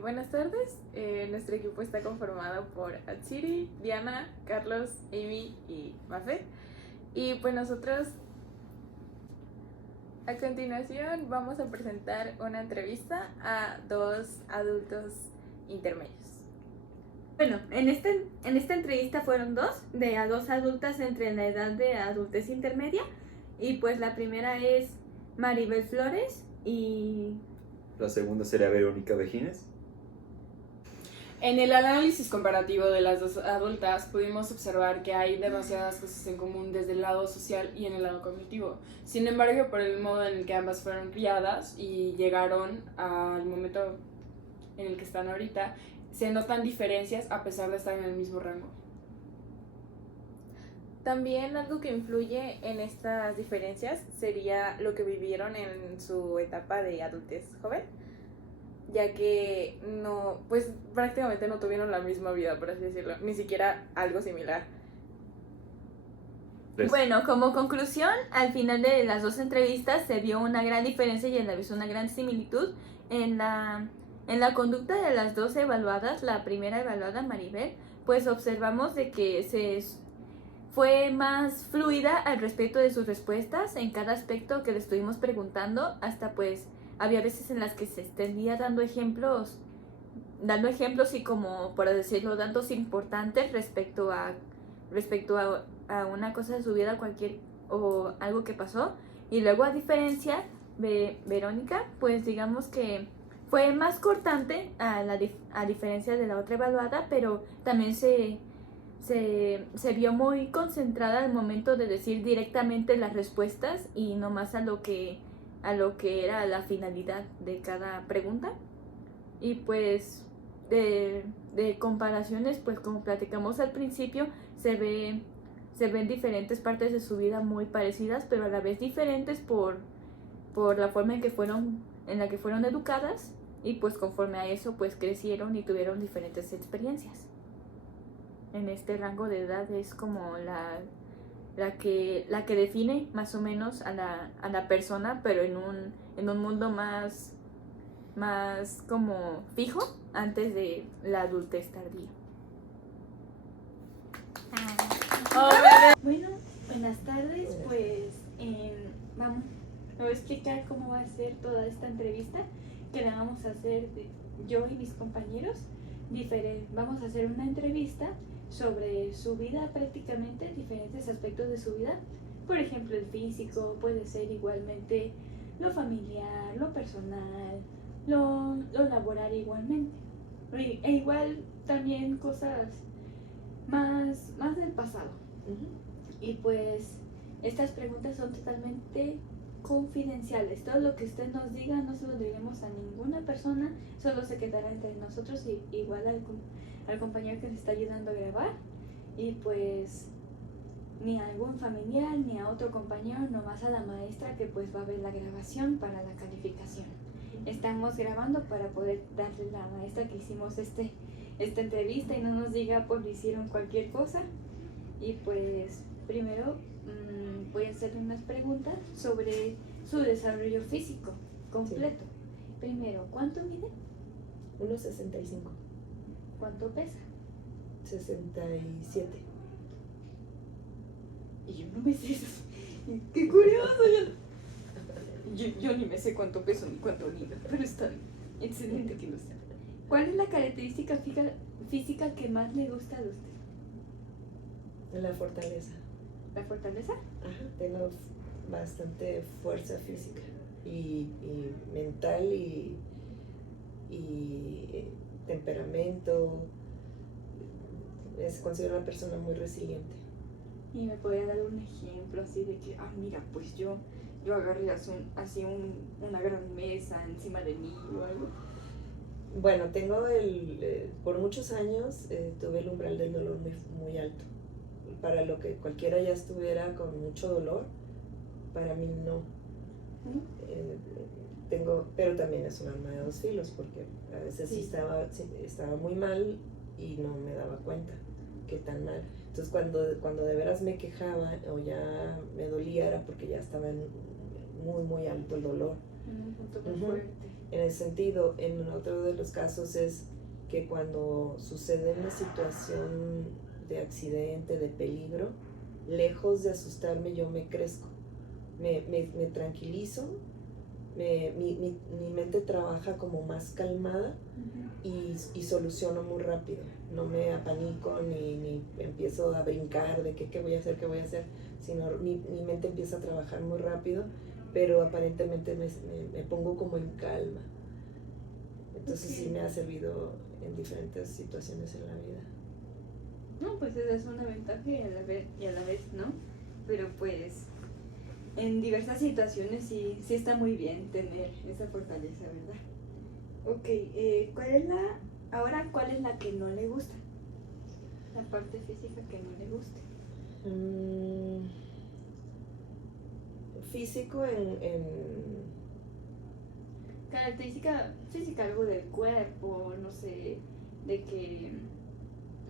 Buenas tardes. Nuestro equipo está conformado por Atsiri, Diana, Carlos, Amy y Mafe. Y pues nosotros a continuación vamos a presentar una entrevista a dos adultos intermedios. Bueno, en esta entrevista fueron dos adultas entre la edad de adultez intermedia. Y pues la primera es Maribel Flores y... La segunda sería Verónica Vejines. En el análisis comparativo de las dos adultas pudimos observar que hay demasiadas cosas en común desde el lado social y en el lado cognitivo. Sin embargo, por el modo en el que ambas fueron criadas y llegaron al momento en el que están ahorita, se notan diferencias a pesar de estar en el mismo rango. También algo que influye en estas diferencias sería lo que vivieron en su etapa de adultez joven, ya que pues prácticamente no tuvieron la misma vida, por así decirlo, ni siquiera algo similar. Bueno, como conclusión, al final de las dos entrevistas se vio una gran diferencia y a la vez una gran similitud en la conducta de las dos evaluadas. La primera evaluada, Maribel, pues observamos de que fue más fluida al respecto de sus respuestas en cada aspecto que le estuvimos preguntando, hasta pues había veces en las que se extendía dando ejemplos y, como por decirlo, datos importantes respecto a una cosa de su vida, o algo que pasó. Y luego, a diferencia de Verónica, pues digamos que fue más cortante a diferencia de la otra evaluada, pero también se vio muy concentrada al momento de decir directamente las respuestas y no más a lo que era la finalidad de cada pregunta. Y pues de comparaciones, pues como platicamos al principio, se ven diferentes partes de su vida muy parecidas, pero a la vez diferentes por la forma en la que fueron educadas, y pues conforme a eso pues crecieron y tuvieron diferentes experiencias. En este rango de edad es como la que define más o menos a la persona, pero en un mundo más como fijo antes de la adultez tardía. Bueno, buenas tardes. Pues me voy a explicar cómo va a ser toda esta entrevista que la vamos a hacer yo y mis compañeros. Vamos a hacer una entrevista sobre su vida, prácticamente diferentes aspectos de su vida. Por ejemplo, el físico, puede ser igualmente lo familiar, lo personal, lo laboral igualmente. E igual también cosas más del pasado. Y pues estas preguntas son totalmente confidenciales. Todo lo que usted nos diga no se lo diremos a ninguna persona, solo se quedará entre nosotros y igual al compañero que nos está ayudando a grabar. Y pues ni a algún familiar ni a otro compañero, nomás a la maestra, que pues va a ver la grabación para la calificación. Estamos grabando para poder darle a la maestra que hicimos esta entrevista y no nos diga pues hicieron cualquier cosa. Y pues primero voy a hacerle unas preguntas sobre su desarrollo físico completo. Sí. Primero, ¿cuánto mide? 1.65. ¿Cuánto pesa? 67. Y yo no me sé eso. ¡Qué curioso! Yo ni me sé cuánto peso ni cuánto mido, pero está bien. Excelente que lo sea. ¿Cuál es la característica física que más le gusta de usted? La fortaleza. ¿La fortaleza? Ajá, tengo bastante fuerza física y mental y temperamento. Considero una persona muy resiliente. ¿Y me podría dar un ejemplo así de que, mira, pues yo agarré así una gran mesa encima de mí o algo? Bueno, tengo por muchos años tuve el umbral del dolor muy alto. Para lo que cualquiera ya estuviera con mucho dolor, para mí no. Pero también es un arma de dos filos, porque a veces sí estaba muy mal y no me daba cuenta qué tan mal. Entonces cuando de veras me quejaba o ya me dolía, era porque ya estaba muy muy alto el dolor. Un punto muy fuerte. en ese sentido. En otro de los casos es que cuando sucede una situación de accidente, de peligro, lejos de asustarme, yo me crezco, me tranquilizo, mi mente trabaja como más calmada y soluciono muy rápido. No me apanico ni empiezo a brincar de qué voy a hacer, sino mi mente empieza a trabajar muy rápido, pero aparentemente me pongo como en calma. Entonces sí me ha servido en diferentes situaciones en la vida. No, pues esa es una ventaja y a la vez no, pero pues en diversas situaciones sí está muy bien tener esa fortaleza, ¿verdad? Ok, ¿cuál es la que no le gusta? La parte física que no le guste. Físico en Característica física, algo del cuerpo, no sé, de que,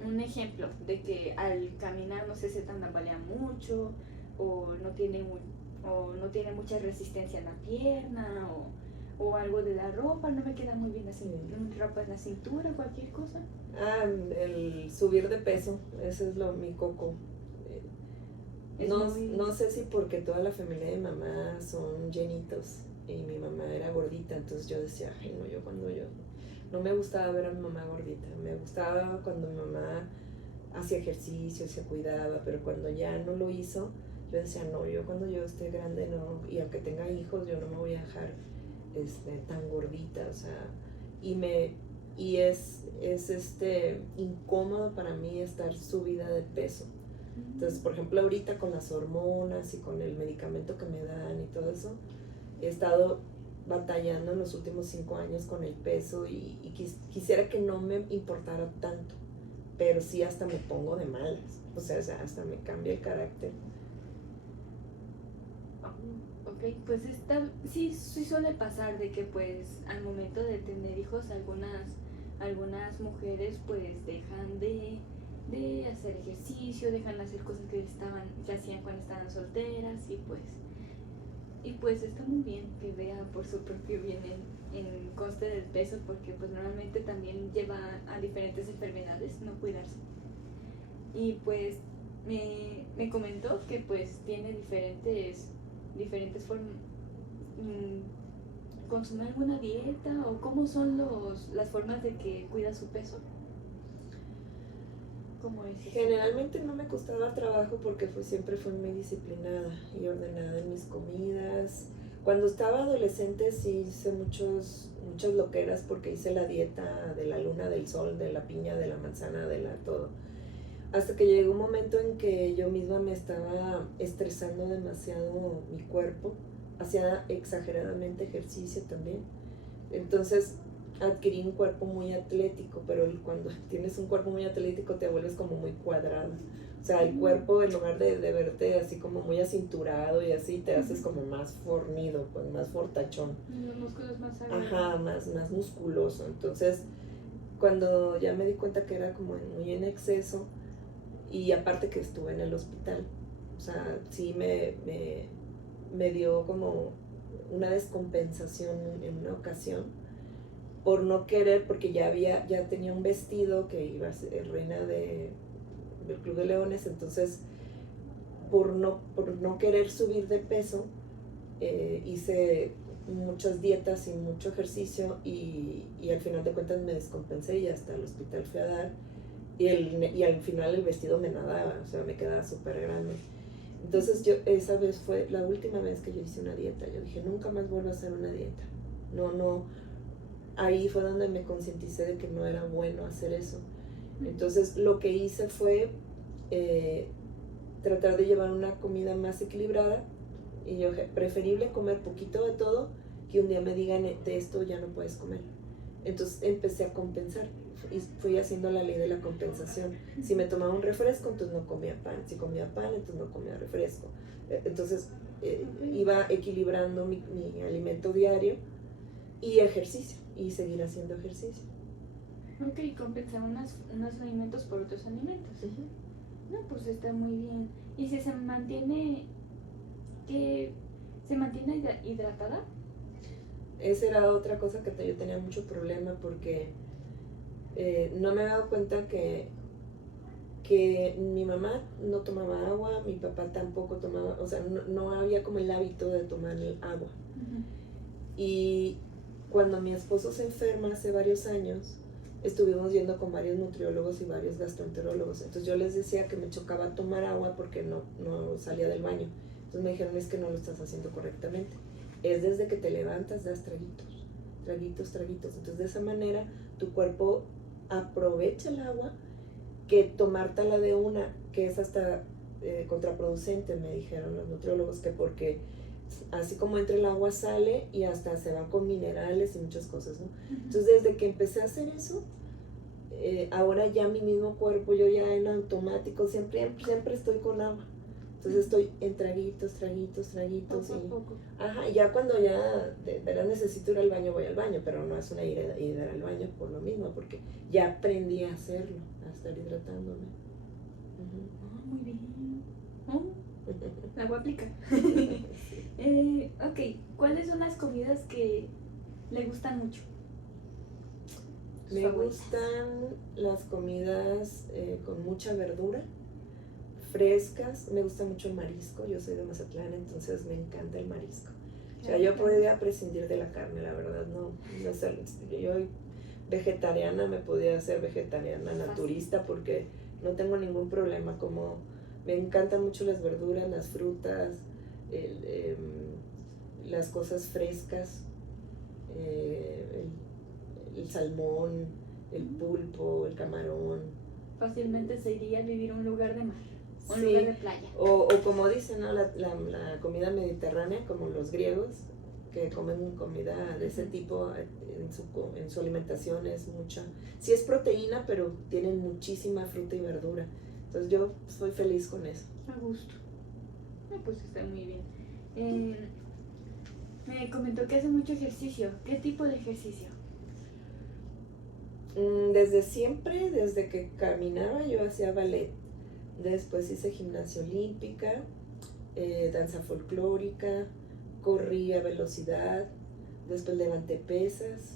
un ejemplo, de que al caminar, no sé, se tambalea mucho, o no tiene mucha resistencia en la pierna, o algo de la ropa, no me queda muy bien así, ropa en la cintura, cualquier cosa. el subir de peso, ese es mi coco. No sé si porque toda la familia de mamá son llenitos y mi mamá era gordita, entonces yo decía, ay no, no me gustaba ver a mi mamá gordita, me gustaba cuando mi mamá hacía ejercicio, se cuidaba, pero cuando ya no lo hizo, yo decía, no, yo cuando yo esté grande no, y aunque tenga hijos, yo no me voy a dejar tan gordita, o sea, y es incómodo para mí estar subida de peso. Entonces, por ejemplo, ahorita con las hormonas y con el medicamento que me dan y todo eso, he estado batallando en los últimos 5 años con el peso y quisiera que no me importara tanto, pero sí hasta me pongo de malas, o sea, hasta me cambia el carácter. Ok, pues sí suele pasar de que pues al momento de tener hijos algunas mujeres pues dejan de hacer ejercicio, dejan de hacer cosas que hacían cuando estaban solteras y pues está muy bien que vea por su propio bien en conste del peso, porque pues normalmente también lleva a diferentes enfermedades no cuidarse. Y pues me comentó que pues tiene diferentes formas. ¿Consume alguna dieta o cómo son las formas de que cuida su peso? ¿Cómo es eso? Generalmente no me costaba trabajo porque siempre fui muy disciplinada y ordenada en mis comidas. Cuando estaba adolescente sí hice muchas loqueras porque hice la dieta de la luna, del sol, de la piña, de la manzana, todo. Hasta que llegó un momento en que yo misma me estaba estresando demasiado mi cuerpo, hacía exageradamente ejercicio también. Entonces adquirí un cuerpo muy atlético, pero cuando tienes un cuerpo muy atlético te vuelves como muy cuadrada. O sea, el cuerpo en lugar de verte así como muy acinturado y así, te haces como más fornido, pues más fortachón. Los músculos más abiertos. Ajá, más musculoso. Entonces, cuando ya me di cuenta que era como muy en exceso, y aparte que estuve en el hospital, o sea, sí me dio como una descompensación en una ocasión por no querer, porque ya tenía un vestido que iba a ser reina del Club de Leones, entonces por no querer subir de peso, hice muchas dietas y mucho ejercicio y al final de cuentas me descompensé y hasta el hospital fui a dar y al final el vestido me nadaba, o sea, me quedaba súper grande. Entonces esa vez fue la última vez que yo hice una dieta. Yo dije, nunca más vuelvo a hacer una dieta. No, ahí fue donde me concienticé de que no era bueno hacer eso. Entonces lo que hice fue tratar de llevar una comida más equilibrada y yo preferible comer poquito de todo que un día me digan de esto ya no puedes comer. Entonces empecé a compensar y fui haciendo la ley de la compensación. Si me tomaba un refresco, entonces no comía pan. Si comía pan, entonces no comía refresco. Entonces iba equilibrando mi alimento diario y ejercicio, y seguir haciendo ejercicio. Ok, compensar unos alimentos por otros alimentos. Uh-huh. No, pues está muy bien. ¿Y si se mantiene hidratada? esa era otra cosa que yo tenía mucho problema porque no me he dado cuenta que mi mamá no tomaba agua, mi papá tampoco tomaba, o sea, no había como el hábito de tomar el agua. Y cuando mi esposo se enferma hace varios años, estuvimos yendo con varios nutriólogos y varios gastroenterólogos. Entonces yo les decía que me chocaba tomar agua porque no salía del baño. Entonces me dijeron, es que no lo estás haciendo correctamente. Es desde que te levantas, das traguitos. Entonces de esa manera tu cuerpo aprovecha el agua, que tomártela de una, que es hasta contraproducente, me dijeron los nutriólogos, que porque así como entra el agua sale y hasta se va con minerales y muchas cosas, ¿no? Entonces desde que empecé a hacer eso, ahora ya mi mismo cuerpo, yo ya en automático, siempre estoy con agua. Entonces estoy en traguitos. Poco a poco. Ajá, y ya cuando ya de verdad necesito ir al baño, voy al baño, pero no es una ida al baño por lo mismo, porque ya aprendí a hacerlo, a estar hidratándome. Muy bien. La voy a aplicar. Ok, ¿cuáles son las comidas que le gustan mucho? Me gustan las comidas con mucha verdura, frescas. Me gusta mucho el marisco, yo soy de Mazatlán, entonces me encanta el marisco. O sea, yo podría prescindir de la carne, la verdad, no sé, yo vegetariana, me podía hacer vegetariana naturista porque no tengo ningún problema, como me encantan mucho las verduras, las frutas, las cosas frescas, el salmón, el pulpo, el camarón. Fácilmente se iría a vivir a un lugar de mar, un Sí, lugar de playa. o como dicen, ¿no? la comida mediterránea, como los griegos, que comen comida de ese tipo en su alimentación, es mucha, sí es proteína, pero tienen muchísima fruta y verdura. Entonces yo soy feliz con eso. A gusto. Pues está muy bien. Me comentó que hace mucho ejercicio. ¿Qué tipo de ejercicio? Desde siempre, desde que caminaba, yo hacía ballet. Después hice gimnasia olímpica, danza folclórica, corrí a velocidad, después levanté pesas.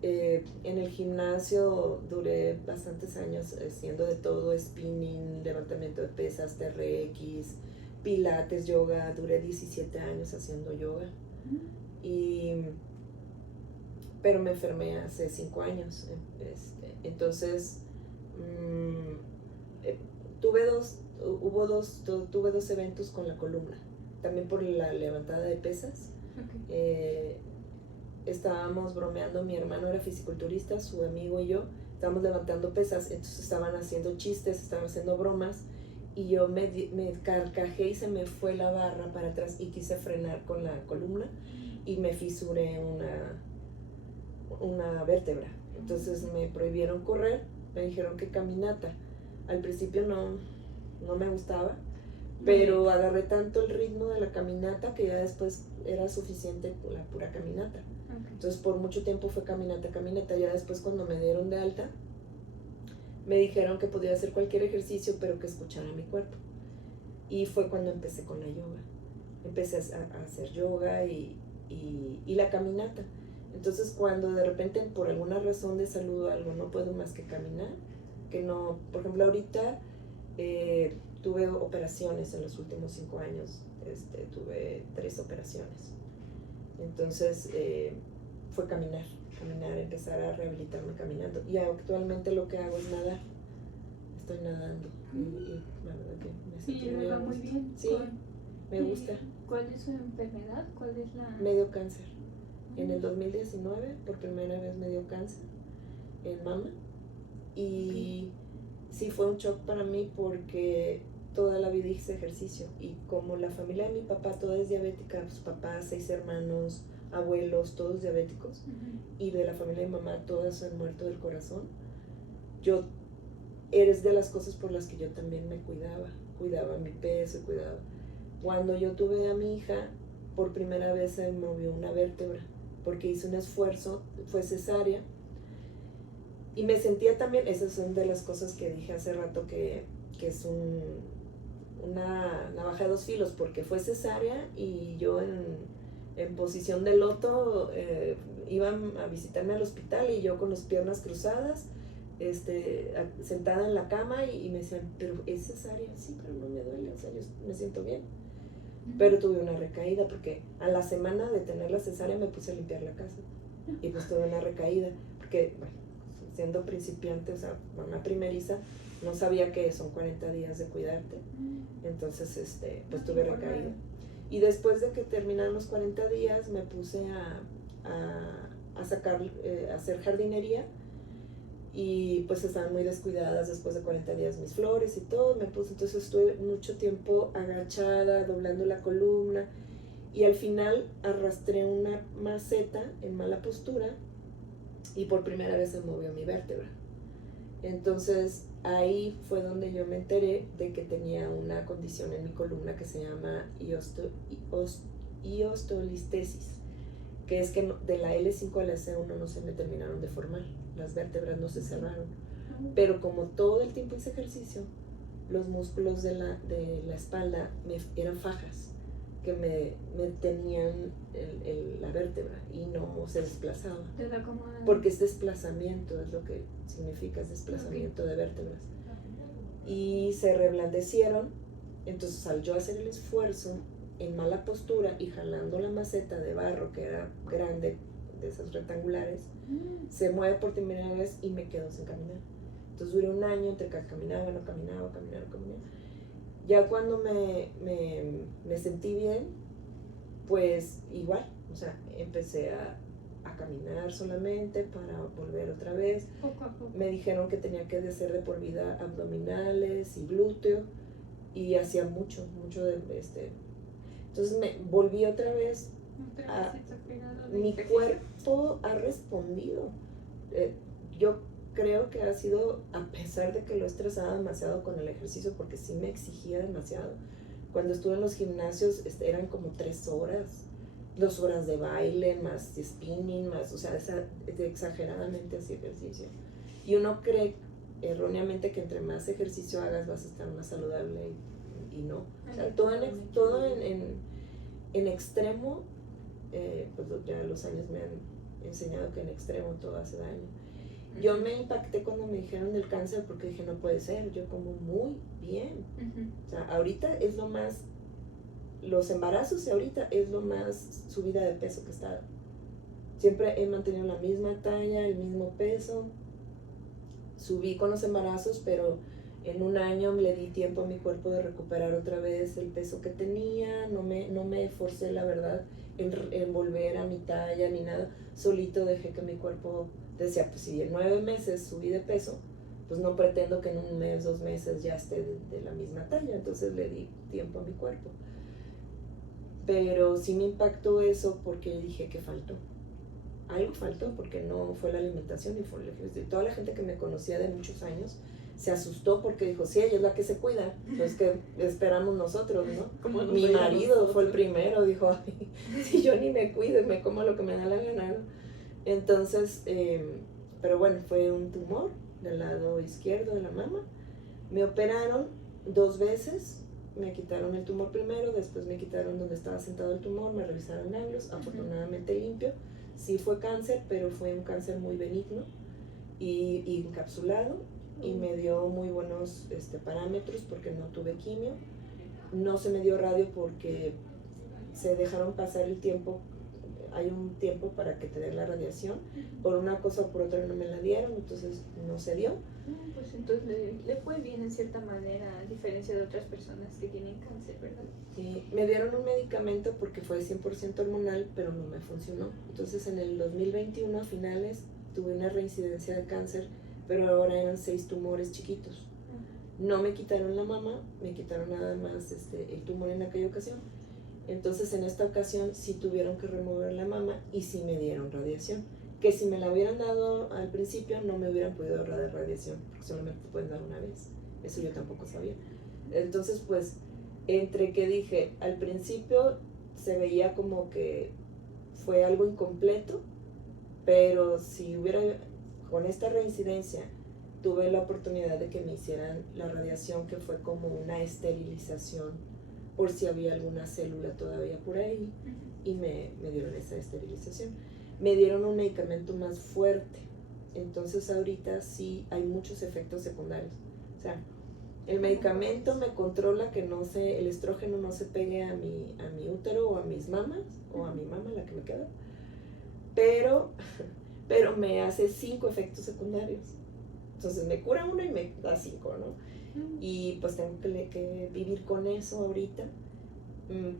En el gimnasio duré bastantes años haciendo de todo, spinning, levantamiento de pesas, TRX, pilates, yoga. Duré 17 años haciendo yoga. Pero me enfermé hace 5 años. Entonces tuve dos eventos con la columna, también por la levantada de pesas. Estábamos bromeando, mi hermano era fisiculturista, su amigo y yo estábamos levantando pesas, entonces estaban haciendo chistes, estaban haciendo bromas, y yo me carcajé y se me fue la barra para atrás y quise frenar con la columna y me fisuré una vértebra. Entonces me prohibieron correr, me dijeron que caminata. Al principio no me gustaba, pero agarré tanto el ritmo de la caminata que ya después era suficiente la pura caminata. Entonces por mucho tiempo fue caminata. Ya después, cuando me dieron de alta, me dijeron que podía hacer cualquier ejercicio, pero que escuchara mi cuerpo. Y fue cuando empecé con la yoga. Empecé a hacer yoga y la caminata. Entonces cuando de repente por alguna razón de salud o algo no puedo más que caminar, que no, por ejemplo ahorita tuve operaciones en los últimos 5 años, tuve 3 operaciones. Entonces fue caminar, empezar a rehabilitarme caminando. Y actualmente lo que hago es nadar. Estoy nadando y la verdad que me siento Sí, me va muy bien. Sí, me gusta. ¿Cuál es su enfermedad? ¿Cuál es la...? Me dio cáncer. En el 2019 por primera vez me dio cáncer en mama. Y sí fue un shock para mí porque toda la vida hice ejercicio. Y como la familia de mi papá toda es diabética, sus papás, 6 hermanos, abuelos, todos diabéticos, y de la familia de mi mamá todas han muerto del corazón, eres de las cosas por las que yo también me cuidaba mi peso, Cuando yo tuve a mi hija, por primera vez se movió una vértebra, porque hice un esfuerzo, fue cesárea, y me sentía también, esas son de las cosas que dije hace rato que es una navaja de 2 filos, porque fue cesárea y yo en en posición de loto, iban a visitarme al hospital y yo con las piernas cruzadas, sentada en la cama y me decían, pero es cesárea, sí, pero no me duele, o sea, yo me siento bien. Pero tuve una recaída porque a la semana de tener la cesárea me puse a limpiar la casa y pues tuve una recaída porque, bueno, siendo principiante, o sea, una primeriza, no sabía que son 40 días de cuidarte, entonces pues tuve recaída. Y después de que terminaron los 40 días me puse a hacer jardinería y pues estaban muy descuidadas después de 40 días mis flores y todo, entonces estuve mucho tiempo agachada, doblando la columna y al final arrastré una maceta en mala postura y por primera vez se movió mi vértebra. Entonces ahí fue donde yo me enteré de que tenía una condición en mi columna que se llama iostolistesis, que es que de la L5 a la C1 no se me terminaron de formar, las vértebras no se cerraron, pero como todo el tiempo hice ejercicio, los músculos de la espalda eran fajas que me tenían la vértebra y no se desplazaba, porque es desplazamiento, es lo que significa, es desplazamiento de vértebras, y se reblandecieron. Entonces al yo hacer el esfuerzo en mala postura y jalando la maceta de barro que era grande, de esas rectangulares, se mueve por primera vez y me quedo sin caminar. Entonces duré un año entre que caminaba, no caminaba. Ya cuando me sentí bien, pues igual, o sea, empecé a caminar solamente para volver otra vez. Poco a poco. Me dijeron que tenía que hacer de por vida abdominales y glúteo y hacía mucho de entonces me volví otra vez. Mi cuerpo ha respondido. Yo creo que ha sido, a pesar de que lo he estresado demasiado con el ejercicio, porque sí me exigía demasiado. Cuando estuve en los gimnasios eran como 3 horas, 2 horas de baile, más spinning, más, o sea, exageradamente hacía ejercicio. Y uno cree erróneamente que entre más ejercicio hagas vas a estar más saludable y no. O sea, todo en extremo, pues ya los años me han enseñado que en extremo todo hace daño. Yo me impacté cuando me dijeron del cáncer porque dije, no puede ser, yo como muy bien. O sea, ahorita es lo más, los embarazos y ahorita es lo más subida de peso que he estado. Siempre he mantenido la misma talla, el mismo peso. Subí con los embarazos, pero en un año le di tiempo a mi cuerpo de recuperar otra vez el peso que tenía. No me forcé, la verdad, en volver a mi talla ni nada. Solito dejé que mi cuerpo decía, pues si en 9 meses subí de peso, pues no pretendo que en 1 mes, 2 meses ya esté de la misma talla. Entonces le di tiempo a mi cuerpo. Pero sí me impactó eso porque dije que faltó. Algo faltó porque no fue la alimentación ni fue el ejercicio. Toda la gente que me conocía de muchos años se asustó porque dijo, sí, ella es la que se cuida, pues que esperamos nosotros, ¿no? Mi marido fue el primero, dijo, ay, si yo ni me cuido, me como lo que me da la gana, ¿no? Entonces, pero bueno, fue un tumor del lado izquierdo de la mama. Me operaron 2 veces, me quitaron el tumor primero, después me quitaron donde estaba sentado el tumor, me revisaron ganglios, afortunadamente limpio. Sí fue cáncer, pero fue un cáncer muy benigno y encapsulado, y me dio muy buenos parámetros porque no tuve quimio. No se me dio radio porque se dejaron pasar el tiempo. Hay un tiempo para que te den la radiación. Por una cosa o por otra no me la dieron, entonces no se dio. Pues entonces le fue bien en cierta manera, a diferencia de otras personas que tienen cáncer, ¿verdad? Sí, me dieron un medicamento porque fue 100% hormonal, pero no me funcionó. Entonces en el 2021 a finales tuve una reincidencia de cáncer, pero ahora eran 6 tumores chiquitos. No me quitaron la mama, me quitaron nada más el tumor en aquella ocasión. Entonces en esta ocasión sí tuvieron que remover la mama y sí me dieron radiación. Que si me la hubieran dado al principio no me hubieran podido dar radiación, porque solamente te pueden dar una vez. Eso yo tampoco sabía. Entonces pues entre que dije, al principio se veía como que fue algo incompleto, pero si hubiera, con esta reincidencia, tuve la oportunidad de que me hicieran la radiación, que fue como una esterilización por si había alguna célula todavía por ahí, y me dieron esa esterilización. Me dieron un medicamento más fuerte, entonces ahorita sí hay muchos efectos secundarios. O sea, el medicamento me controla que el estrógeno no se pegue a mi útero o a mis mamas, o a mi mama, la que me queda, pero me hace 5 efectos secundarios. Entonces me cura uno y me da 5, ¿no? Y pues tengo que vivir con eso ahorita.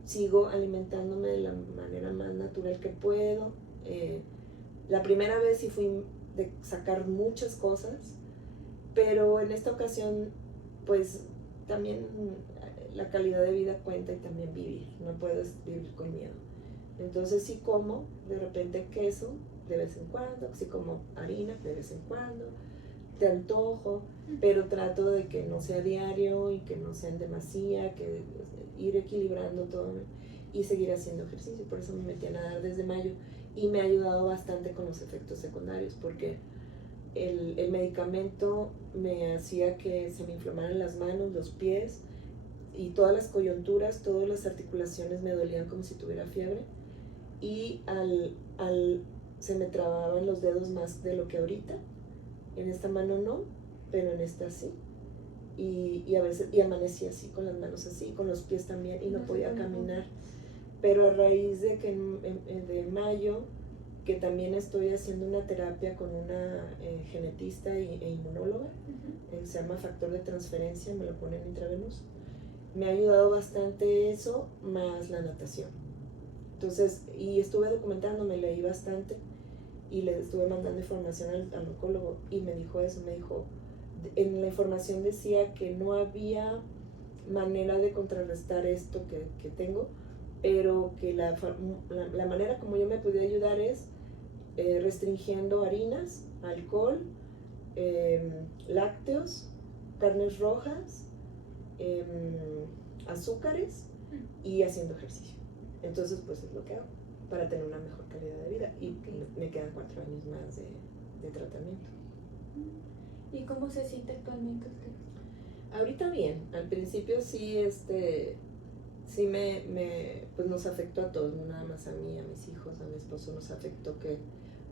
Sigo alimentándome de la manera más natural que puedo. La primera vez sí fui de sacar muchas cosas, pero en esta ocasión pues también la calidad de vida cuenta, y también vivir, no puedes vivir con miedo. Entonces sí como de repente queso de vez en cuando, sí como harina de vez en cuando, de antojo, pero trato de que no sea diario y que no sea en demasía, que ir equilibrando todo y seguir haciendo ejercicio. Por eso me metí a nadar desde mayo, y me ha ayudado bastante con los efectos secundarios, porque el medicamento me hacía que se me inflamaran las manos, los pies, y todas las coyunturas, todas las articulaciones me dolían como si tuviera fiebre, y se me trababan los dedos más de lo que ahorita. En esta mano no, pero en esta sí. Y a veces amanecía así, con las manos así, con los pies también, y no podía caminar. Pero a raíz de que de mayo, que también estoy haciendo una terapia con una genetista e inmunóloga, se llama factor de transferencia, me lo ponen intravenoso. Me ha ayudado bastante eso, más la natación. Entonces, y estuve documentándome, leí bastante, y le estuve mandando información al oncólogo, y me dijo eso, en la información decía que no había manera de contrarrestar esto que tengo, pero que la manera como yo me podía ayudar es restringiendo harinas, alcohol, lácteos, carnes rojas, azúcares, y haciendo ejercicio. Entonces pues es lo que hago para tener una mejor calidad de vida, y me quedan 4 años más de tratamiento. ¿Y cómo se siente actualmente usted? Ahorita bien, al principio sí, sí pues nos afectó a todos, no nada más a mí, a mis hijos, a mi esposo nos afectó,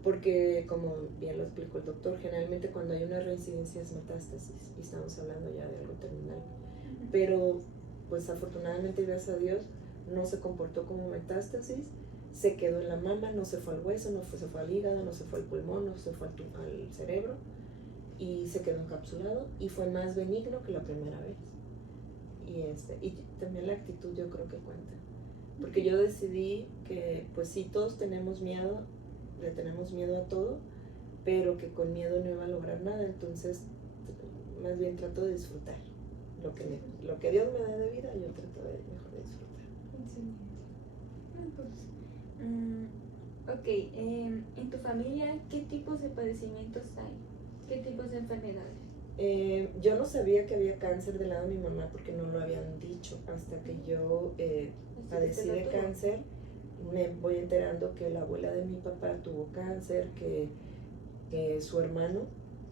porque como bien lo explicó el doctor, generalmente cuando hay una reincidencia es metástasis, y estamos hablando ya de algo terminal, pero pues afortunadamente, gracias a Dios, no se comportó como metástasis, se quedó en la mama, no se fue al hueso, no se fue al hígado, no se fue al pulmón, no se fue al cerebro, y se quedó encapsulado, y fue más benigno que la primera vez. Y también la actitud yo creo que cuenta, porque yo decidí que pues sí, todos tenemos miedo, le tenemos miedo a todo, pero que con miedo no iba a lograr nada. Entonces más bien trato de disfrutar lo que Dios me da de vida, yo trato de mejor de disfrutar. En tu familia, ¿qué tipos de padecimientos hay? ¿Qué tipos de enfermedades? Yo no sabía que había cáncer del lado de mi mamá, porque no lo habían dicho hasta que yo padecí de cáncer. Me voy enterando que la abuela de mi papá tuvo cáncer, que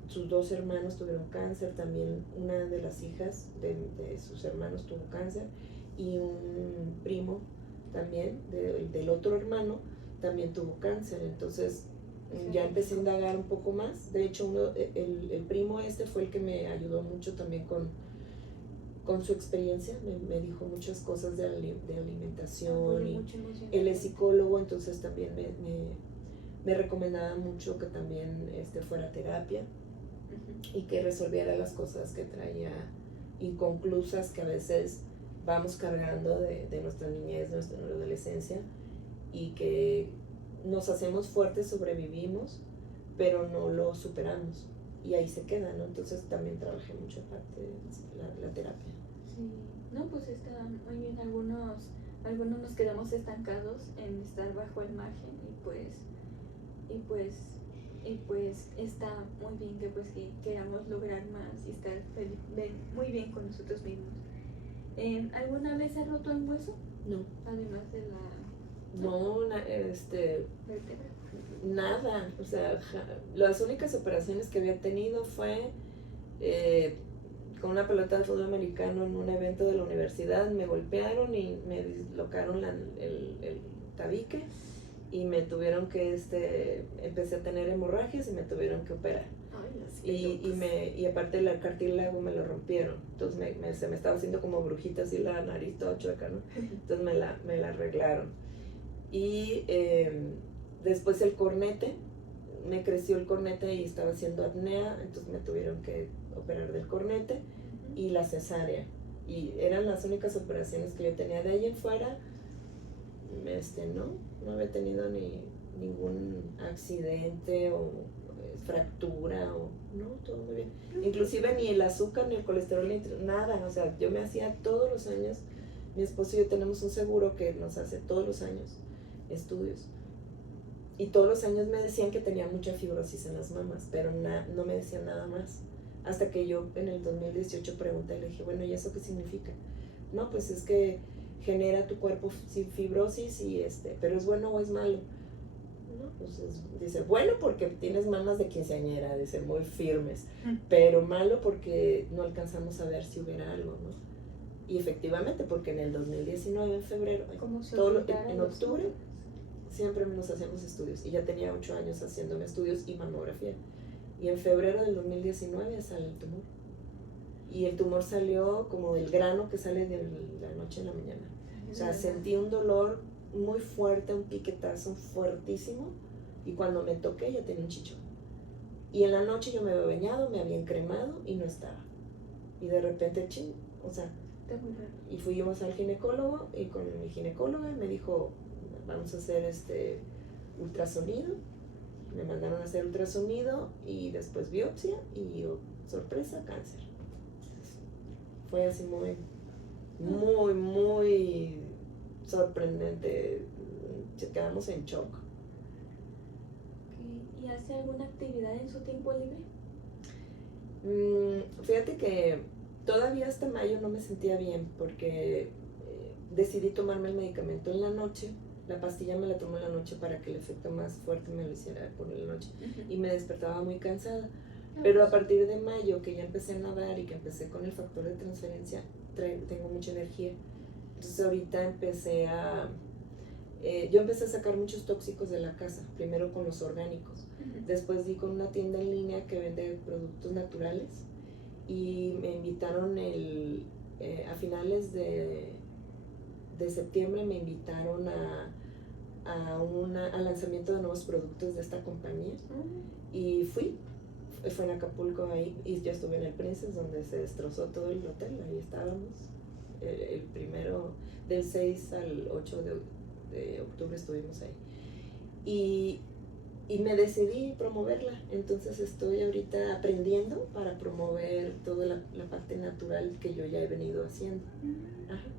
sus 2 hermanos tuvieron cáncer, también una de las hijas de sus hermanos tuvo cáncer, y un primo también del otro hermano también tuvo cáncer. Entonces ya empecé a indagar un poco más. De hecho, el primo fue el que me ayudó mucho también con su experiencia, me dijo muchas cosas de alimentación, y él es psicólogo, entonces también me recomendaba mucho que también fuera a terapia, y que resolviera las cosas que traía inconclusas, que a veces vamos cargando de nuestra niñez, de nuestra adolescencia, y que nos hacemos fuertes, sobrevivimos, pero no lo superamos, y ahí se queda, ¿no? Entonces también trabajé mucho aparte de la terapia. Sí, no, pues está muy bien. Algunos nos quedamos estancados en estar bajo el margen, y pues está muy bien que pues que queramos lograr más y estar muy bien con nosotros mismos. ¿Alguna vez has roto un hueso? No. Además de la vértebra. Nada, o sea, las únicas operaciones que había tenido fue con una pelota de fútbol americano en un evento de la universidad, me golpearon y me dislocaron el tabique y me tuvieron que, empecé a tener hemorragias y me tuvieron que operar. Ay, las Y aparte el cartílago me lo rompieron, entonces se me estaba haciendo como brujita así la nariz toda chueca, ¿no? Entonces me la arreglaron. Y después el cornete, me creció el cornete y estaba haciendo apnea, entonces me tuvieron que operar del cornete y la cesárea. Y eran las únicas operaciones que yo tenía. De ahí en fuera, no había tenido ningún accidente o fractura no, todo muy bien. Inclusive ni el azúcar, ni el colesterol, ni nada. O sea, yo me hacía todos los años, mi esposo y yo tenemos un seguro que nos hace todos los años estudios. Y todos los años me decían que tenía mucha fibrosis en las mamas, pero no me decían nada más. Hasta que yo en el 2018 pregunté y le dije, bueno, ¿y eso qué significa? No, pues es que genera tu cuerpo fibrosis, pero ¿es bueno o es malo? No, pues dice, bueno porque tienes mamas de quinceañera, dice, muy firmes, pero malo porque no alcanzamos a ver si hubiera algo, ¿no? Y efectivamente, porque en el 2019, en febrero, en octubre, siempre nos hacíamos estudios, y ya tenía 8 años haciéndome estudios y mamografía. Y en febrero del 2019 sale el tumor. Y el tumor salió como del grano que sale de la noche a la mañana. O sea, sentí un dolor muy fuerte, un piquetazo fuertísimo, y cuando me toqué ya tenía un chichón. Y en la noche yo me había bañado, me había encremado y no estaba. Y de repente, o sea, y fuimos al ginecólogo, y con mi ginecóloga me dijo, vamos a hacer ultrasonido. Me mandaron a hacer ultrasonido y después biopsia y sorpresa, cáncer. Fue así muy sorprendente. Quedamos en shock. ¿Y hace alguna actividad en su tiempo libre? Fíjate que todavía hasta mayo no me sentía bien porque decidí tomarme el medicamento en la noche. La pastilla me la tomé en la noche para que el efecto más fuerte me lo hiciera por la noche. Y me despertaba muy cansada. Pero a partir de mayo, que ya empecé a nadar y que empecé con el factor de transferencia, tengo mucha energía. Entonces ahorita yo empecé a sacar muchos tóxicos de la casa, primero con los orgánicos. Después di con una tienda en línea que vende productos naturales y me invitaron a finales de septiembre, me invitaron al lanzamiento de nuevos productos de esta compañía. Y fue en Acapulco ahí, y yo estuve en el Princess, donde se destrozó todo el hotel. Ahí estábamos el primero, del 6 al 8 de octubre estuvimos ahí, y me decidí promoverla. Entonces estoy ahorita aprendiendo para promover toda la parte natural que yo ya he venido haciendo. Ajá.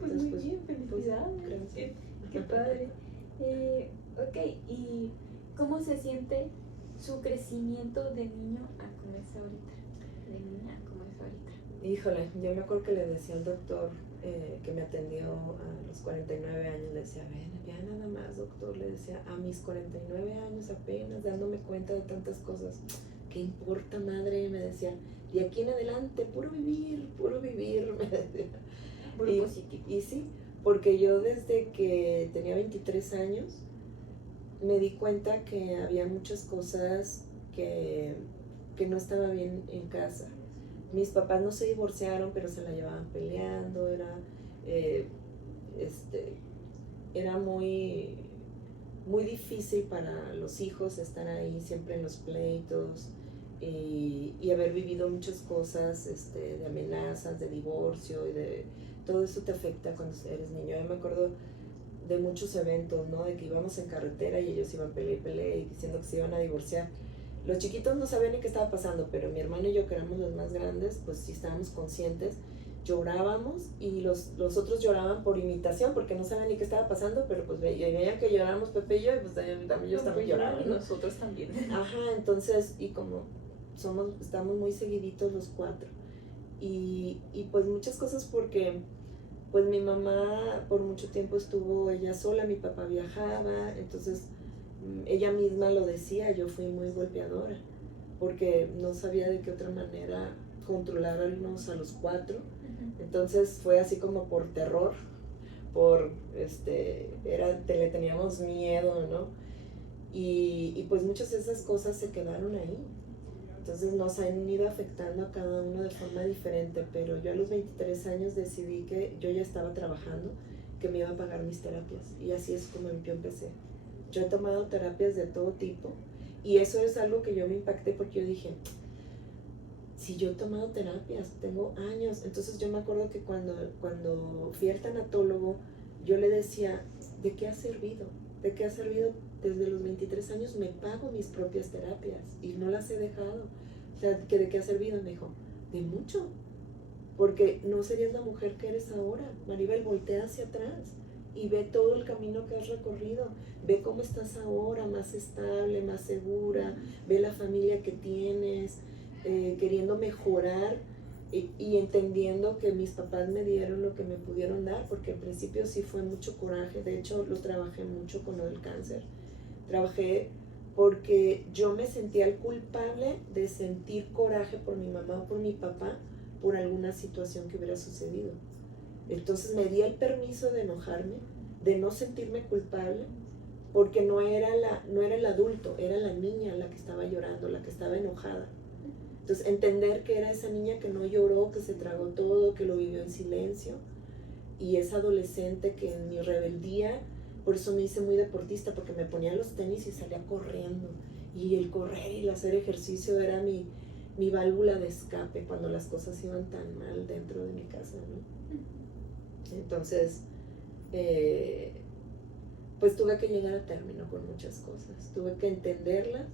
Pues muy bien, felicidades. Gracias. Qué padre. Ok, ¿y cómo se siente su crecimiento de niño a como es ahorita? De niña a como es ahorita. Híjole, yo me acuerdo que le decía al doctor que me atendió a los 49 años, le decía, ven, ya nada más, doctor, le decía, a mis 49 años apenas, dándome cuenta de tantas cosas, ¿qué importa, madre? Me decía, y aquí en adelante, puro vivir, me decía. Y sí, porque yo desde que tenía 23 años me di cuenta que había muchas cosas que no estaba bien en casa. Mis papás no se divorciaron, pero se la llevaban peleando, era muy, muy difícil para los hijos estar ahí siempre en los pleitos, y haber vivido muchas cosas de amenazas, de divorcio, y todo eso te afecta cuando eres niño. Yo me acuerdo de muchos eventos, ¿no? De que íbamos en carretera y ellos iban pelear y diciendo que se iban a divorciar. Los chiquitos no sabían ni qué estaba pasando, pero mi hermano y yo, que éramos los más grandes, pues sí estábamos conscientes, llorábamos, y los otros lloraban por imitación, porque no sabían ni qué estaba pasando, pero pues veían que llorábamos Pepe y yo, y pues también ellos también lloraban, ¿no? Nosotros también. Ajá, entonces, y como estamos muy seguiditos los 4, y pues muchas cosas, porque pues mi mamá por mucho tiempo estuvo ella sola, mi papá viajaba, entonces ella misma lo decía, yo fui muy golpeadora. porque no sabía de qué otra manera controlarnos a los 4. Entonces fue así como por terror, le teníamos miedo, ¿no? Y pues muchas de esas cosas se quedaron ahí. Entonces nos han ido afectando a cada uno de forma diferente, pero yo a los 23 años decidí que yo ya estaba trabajando, que me iba a pagar mis terapias, y así es como yo empecé. Yo he tomado terapias de todo tipo, y eso es algo que yo me impacté porque yo dije, si yo he tomado terapias, tengo años. Entonces yo me acuerdo que cuando fui al tanatólogo, yo le decía, ¿de qué ha servido? ¿De qué ha servido? Desde los 23 años me pago mis propias terapias y no las he dejado. O sea, ¿de qué ha servido? Me dijo, de mucho. Porque no serías la mujer que eres ahora. Maribel, voltea hacia atrás y ve todo el camino que has recorrido. Ve cómo estás ahora, más estable, más segura. Ve la familia que tienes, queriendo mejorar y entendiendo que mis papás me dieron lo que me pudieron dar, porque al principio sí fue mucho coraje. De hecho, lo trabajé mucho con lo del cáncer. Trabajé porque yo me sentía el culpable de sentir coraje por mi mamá o por mi papá por alguna situación que hubiera sucedido. Entonces me di el permiso de enojarme, de no sentirme culpable, porque no era el adulto, era la niña la que estaba llorando, la que estaba enojada. Entonces entender que era esa niña que no lloró, que se tragó todo, que lo vivió en silencio, y esa adolescente que en mi rebeldía, por eso me hice muy deportista, porque me ponía los tenis y salía corriendo, y el correr y el hacer ejercicio era mi válvula de escape cuando las cosas iban tan mal dentro de mi casa, ¿no? Entonces, pues tuve que llegar a término con muchas cosas, tuve que entenderlas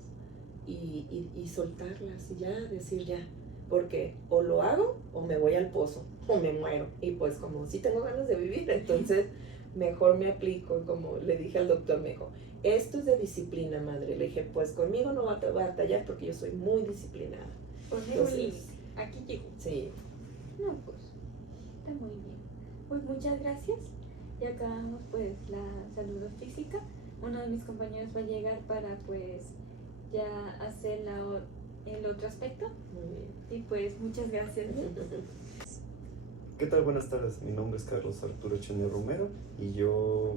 y soltarlas y ya, decir ya, porque o lo hago o me voy al pozo o me muero, y pues como sí tengo ganas de vivir, entonces mejor me aplico. Como le dije al doctor, me dijo, esto es de disciplina, madre. Le dije, pues conmigo no va a batallar porque yo soy muy disciplinada. Entonces, aquí llegó. Sí. No, pues, está muy bien. Pues muchas gracias. Ya acabamos pues la salud física. Uno de mis compañeros va a llegar para pues ya hacer el otro aspecto. Muy bien. Y pues muchas gracias. ¿Qué tal? Buenas tardes. Mi nombre es Carlos Arturo Echenier Romero y yo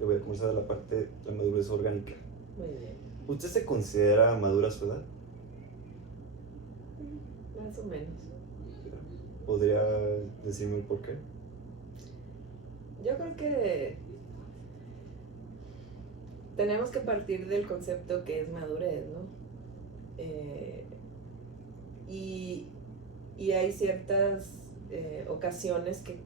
le voy a comenzar a la parte de la madurez orgánica. Muy bien. ¿Usted se considera madura a su edad? Más o menos. ¿Podría decirme el por qué? Yo creo que tenemos que partir del concepto que es madurez, ¿no? Y hay ciertas ocasiones que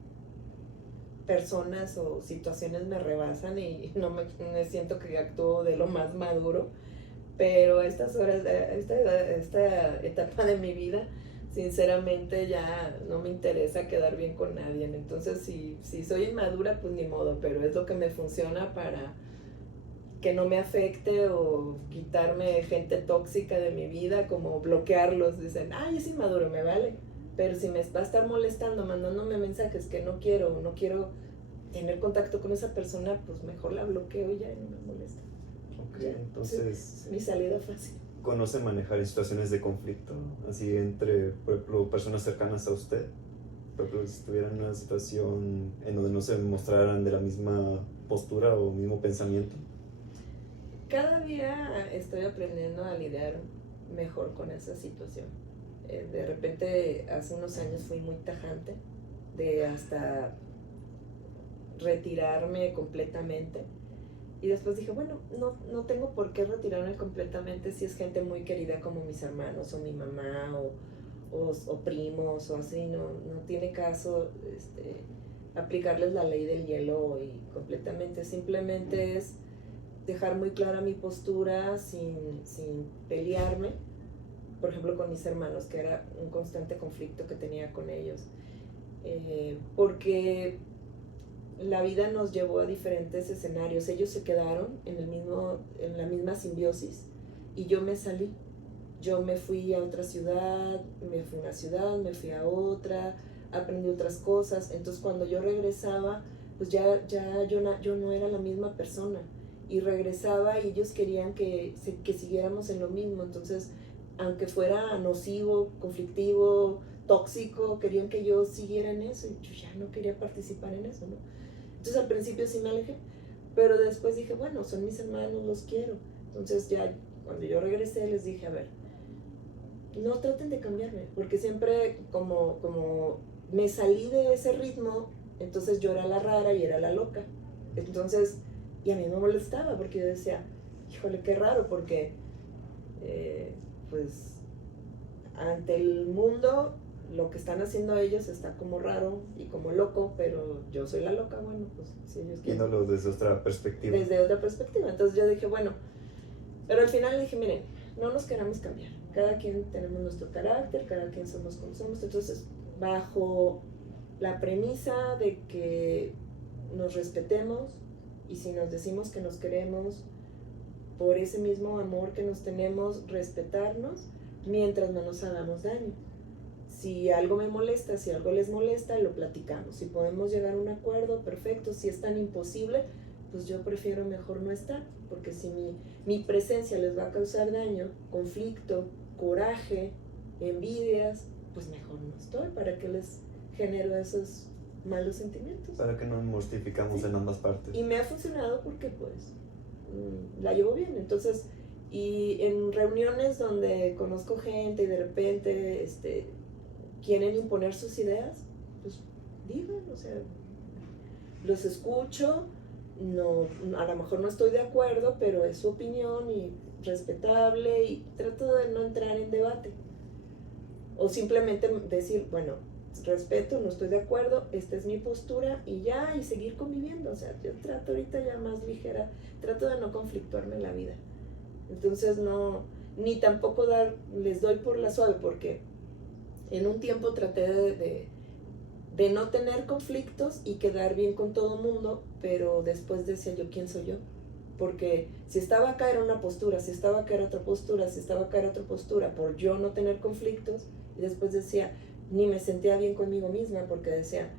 personas o situaciones me rebasan y no me siento que actúo de lo más maduro, pero a estas horas, esta etapa de mi vida, sinceramente ya no me interesa quedar bien con nadie. Entonces si soy inmadura, pues ni modo, pero es lo que me funciona para que no me afecte o quitarme gente tóxica de mi vida, como bloquearlos. Dicen, ay, es inmaduro, me vale. Pero si me va a estar molestando, mandándome mensajes que no quiero tener contacto con esa persona, pues mejor la bloqueo y ya no me molesta. Ok, Ya. entonces Es mi salida fácil. ¿conoce manejar en situaciones de conflicto? Así entre, por ejemplo, personas cercanas a usted. Por ejemplo, si estuvieran en una situación en donde no se mostraran de la misma postura o mismo pensamiento. Cada día estoy aprendiendo a lidiar mejor con esa situación. De repente, hace unos años fui muy tajante, de hasta retirarme completamente. Y después dije, bueno, no tengo por qué retirarme completamente si es gente muy querida como mis hermanos o mi mamá o primos o así. No tiene caso aplicarles la ley del hielo y completamente. Simplemente es dejar muy clara mi postura sin pelearme. Por ejemplo, con mis hermanos, que era un constante conflicto que tenía con ellos. Porque la vida nos llevó a diferentes escenarios. Ellos se quedaron en la misma simbiosis y yo me salí. Yo me fui a otra ciudad, me fui a una ciudad, me fui a otra, aprendí otras cosas. Entonces cuando yo regresaba, pues ya yo no era la misma persona. Y regresaba y ellos querían que siguiéramos en lo mismo. Entonces aunque fuera nocivo, conflictivo, tóxico, querían que yo siguiera en eso y yo ya no quería participar en eso, ¿no? Entonces al principio sí me alejé, pero después dije, bueno, son mis hermanos, los quiero. Entonces ya cuando yo regresé les dije, a ver, no traten de cambiarme, porque siempre como me salí de ese ritmo, entonces yo era la rara y era la loca. Entonces, y a mí me molestaba porque yo decía, híjole, qué raro, porque pues ante el mundo lo que están haciendo ellos está como raro y como loco, pero yo soy la loca, bueno, pues si ellos quieren. Viéndolo desde otra perspectiva. Desde otra perspectiva. Entonces yo dije, bueno, pero al final dije, miren, no nos queramos cambiar. Cada quien tenemos nuestro carácter, cada quien somos como somos. Entonces, bajo la premisa de que nos respetemos y si nos decimos que nos queremos, por ese mismo amor que nos tenemos, respetarnos mientras no nos hagamos daño. Si algo me molesta, si algo les molesta, lo platicamos. Si podemos llegar a un acuerdo, perfecto. Si es tan imposible, pues yo prefiero mejor no estar, porque si mi presencia les va a causar daño, conflicto, coraje, envidias, pues mejor no estoy. ¿Para qué les genero esos malos sentimientos? Para que no nos mortificamos en ambas partes. Y me ha funcionado porque pues la llevo bien. Entonces, y en reuniones donde conozco gente y de repente quieren imponer sus ideas, pues digan, o sea, los escucho, no, a lo mejor no estoy de acuerdo, pero es su opinión y respetable y trato de no entrar en debate. O simplemente decir, bueno, respeto, no estoy de acuerdo, esta es mi postura y ya, y seguir conviviendo. O sea, yo trato ahorita ya más ligera, trato de no conflictuarme en la vida. Entonces no, ni tampoco les doy por la suave, porque en un tiempo traté de no tener conflictos y quedar bien con todo el mundo, pero después decía yo, ¿quién soy yo? Porque si estaba acá era una postura, si estaba acá era otra postura, si estaba acá era otra postura, por yo no tener conflictos, y después decía, ni me sentía bien conmigo misma, porque decía,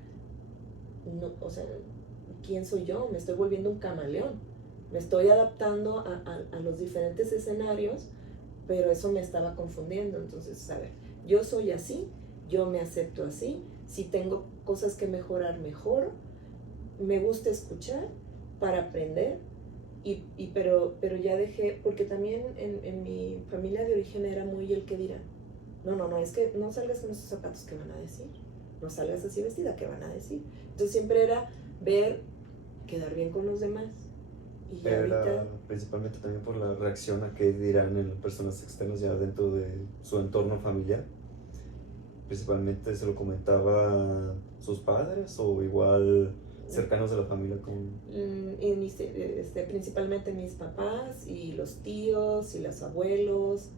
no, o sea, ¿quién soy yo? Me estoy volviendo un camaleón, me estoy adaptando a los diferentes escenarios, pero eso me estaba confundiendo. Entonces, a ver, yo soy así, yo me acepto así, si tengo cosas que mejorar, mejoro, me gusta escuchar para aprender, pero ya dejé, porque también en mi familia de origen era muy el que dirá, no, es que no salgas con esos zapatos, ¿qué van a decir? No salgas así vestida, ¿qué van a decir? Entonces siempre era ver, quedar bien con los demás. Y Pero ahorita, era principalmente también por la reacción a qué dirán en personas externas ya dentro de su entorno familiar. Principalmente se lo comentaba sus padres o igual cercanos de la familia. principalmente mis papás y los tíos y los abuelos.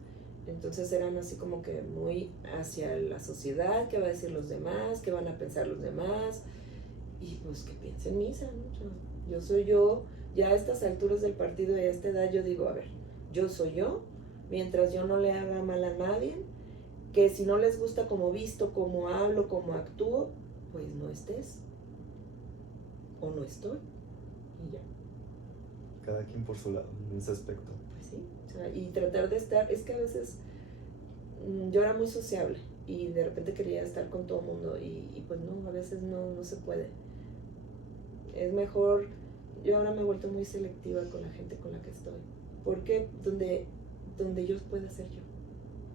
Entonces eran así como que muy hacia la sociedad, qué va a decir los demás, qué van a pensar los demás, y pues que piensen misa, ¿no? Yo soy yo, ya a estas alturas del partido y a esta edad yo digo, a ver, yo soy yo, mientras yo no le haga mal a nadie, que si no les gusta cómo visto, cómo hablo, cómo actúo, pues no estés, o no estoy, y ya. Cada quien por su lado en ese aspecto. Pues sí, o sea, y tratar de estar, es que a veces yo era muy sociable y de repente quería estar con todo el mundo y pues no, a veces no se puede. Es mejor, yo ahora me he vuelto muy selectiva con la gente con la que estoy, porque donde yo pueda ser yo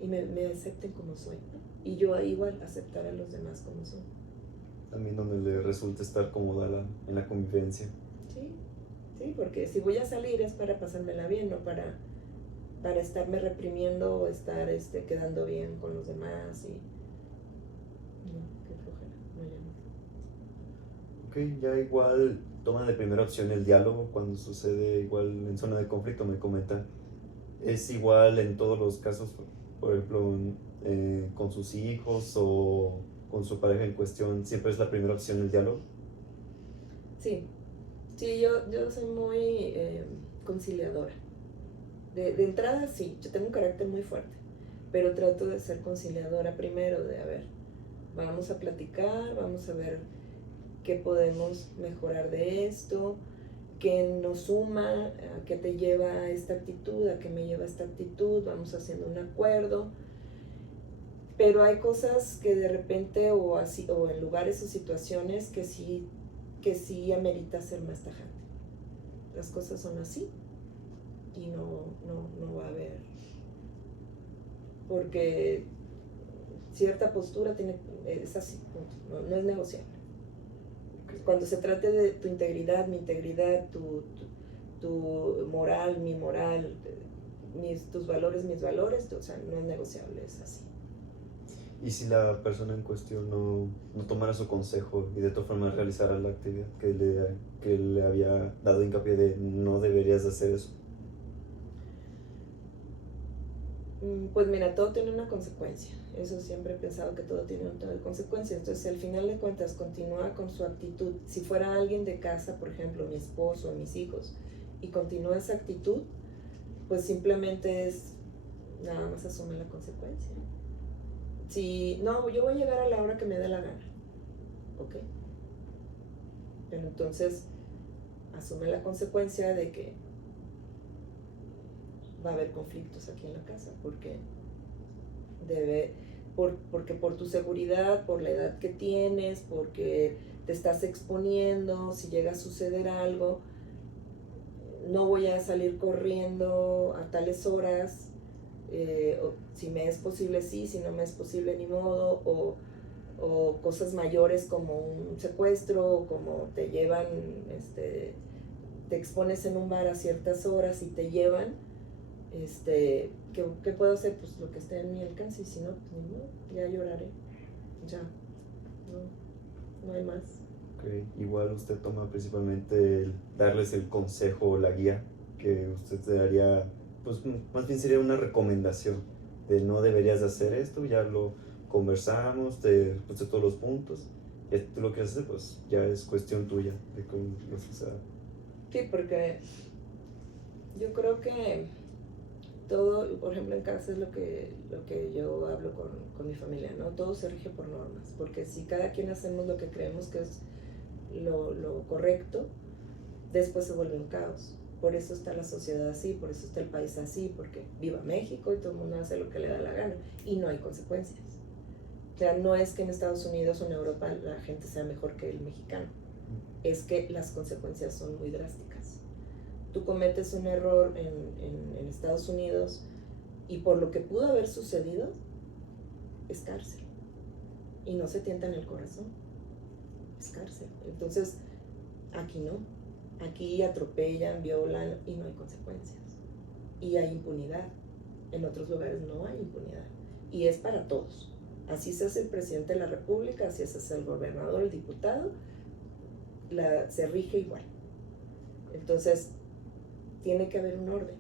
y me acepten como soy, ¿no? Y yo igual aceptar a los demás como son. También donde le resulte estar cómoda en la convivencia. Sí, porque si voy a salir es para pasármela bien, no para estarme reprimiendo o estar quedando bien con los demás y no, qué flojera, no, ya no. Ok, ya igual toman de primera opción el diálogo cuando sucede igual en zona de conflicto, me comentan. ¿Es igual en todos los casos, por ejemplo, con sus hijos o con su pareja en cuestión, siempre es la primera opción el diálogo? Sí, yo soy muy conciliadora. De entrada sí, yo tengo un carácter muy fuerte, pero trato de ser conciliadora primero, de a ver, vamos a platicar, vamos a ver qué podemos mejorar de esto, qué nos suma, a qué te lleva a esta actitud, a qué me lleva a esta actitud, vamos haciendo un acuerdo. Pero hay cosas que de repente o en lugares o situaciones que sí amerita ser más tajante. Las cosas son así y no va a haber, porque cierta postura es así, no es negociable. Cuando se trate de tu integridad, mi integridad, tu moral, mi moral, tus valores, mis valores, o sea, no es negociable, es así. Y si la persona en cuestión no tomara su consejo y de todas formas realizara la actividad que le había dado hincapié de no deberías hacer eso? Pues mira, todo tiene una consecuencia. Eso siempre he pensado, que todo tiene una consecuencia. Entonces, si al final de cuentas continúa con su actitud, si fuera alguien de casa, por ejemplo, mi esposo, mis hijos, y continúa esa actitud, pues simplemente nada más asume la consecuencia. Si no, yo voy a llegar a la hora que me dé la gana, ¿ok? Pero entonces asume la consecuencia de que va a haber conflictos aquí en la casa, porque por tu seguridad, por la edad que tienes, porque te estás exponiendo, si llega a suceder algo, no voy a salir corriendo a tales horas. Si me es posible sí, si no me es posible ni modo, o cosas mayores como un secuestro, o como te llevan, te expones en un bar a ciertas horas y te llevan, ¿qué puedo hacer? Pues lo que esté en mi alcance, y si no, pues ni modo, ya lloraré, ya, no hay más. Okay. Igual usted toma principalmente darles el consejo o la guía que usted te daría, pues más bien sería una recomendación de no deberías hacer esto, ya lo conversamos, te puse todos los puntos, y tú lo que haces, pues ya es cuestión tuya de cómo lo haces. Sí, porque yo creo que todo, por ejemplo en casa es lo que yo hablo con mi familia, ¿no? Todo se rige por normas, porque si cada quien hacemos lo que creemos que es lo correcto, después se vuelve un caos. Por eso está la sociedad así, por eso está el país así, porque viva México y todo el mundo hace lo que le da la gana y no hay consecuencias. O sea, no es que en Estados Unidos o en Europa la gente sea mejor que el mexicano, es que las consecuencias son muy drásticas. Tú cometes un error en Estados Unidos y por lo que pudo haber sucedido es cárcel y no se tienta en el corazón, es cárcel. Entonces aquí no. Aquí atropellan, violan y no hay consecuencias. Y hay impunidad. En otros lugares no hay impunidad. Y es para todos. Así se hace el presidente de la República, así se hace el gobernador, el diputado, se rige igual. Entonces, tiene que haber un orden,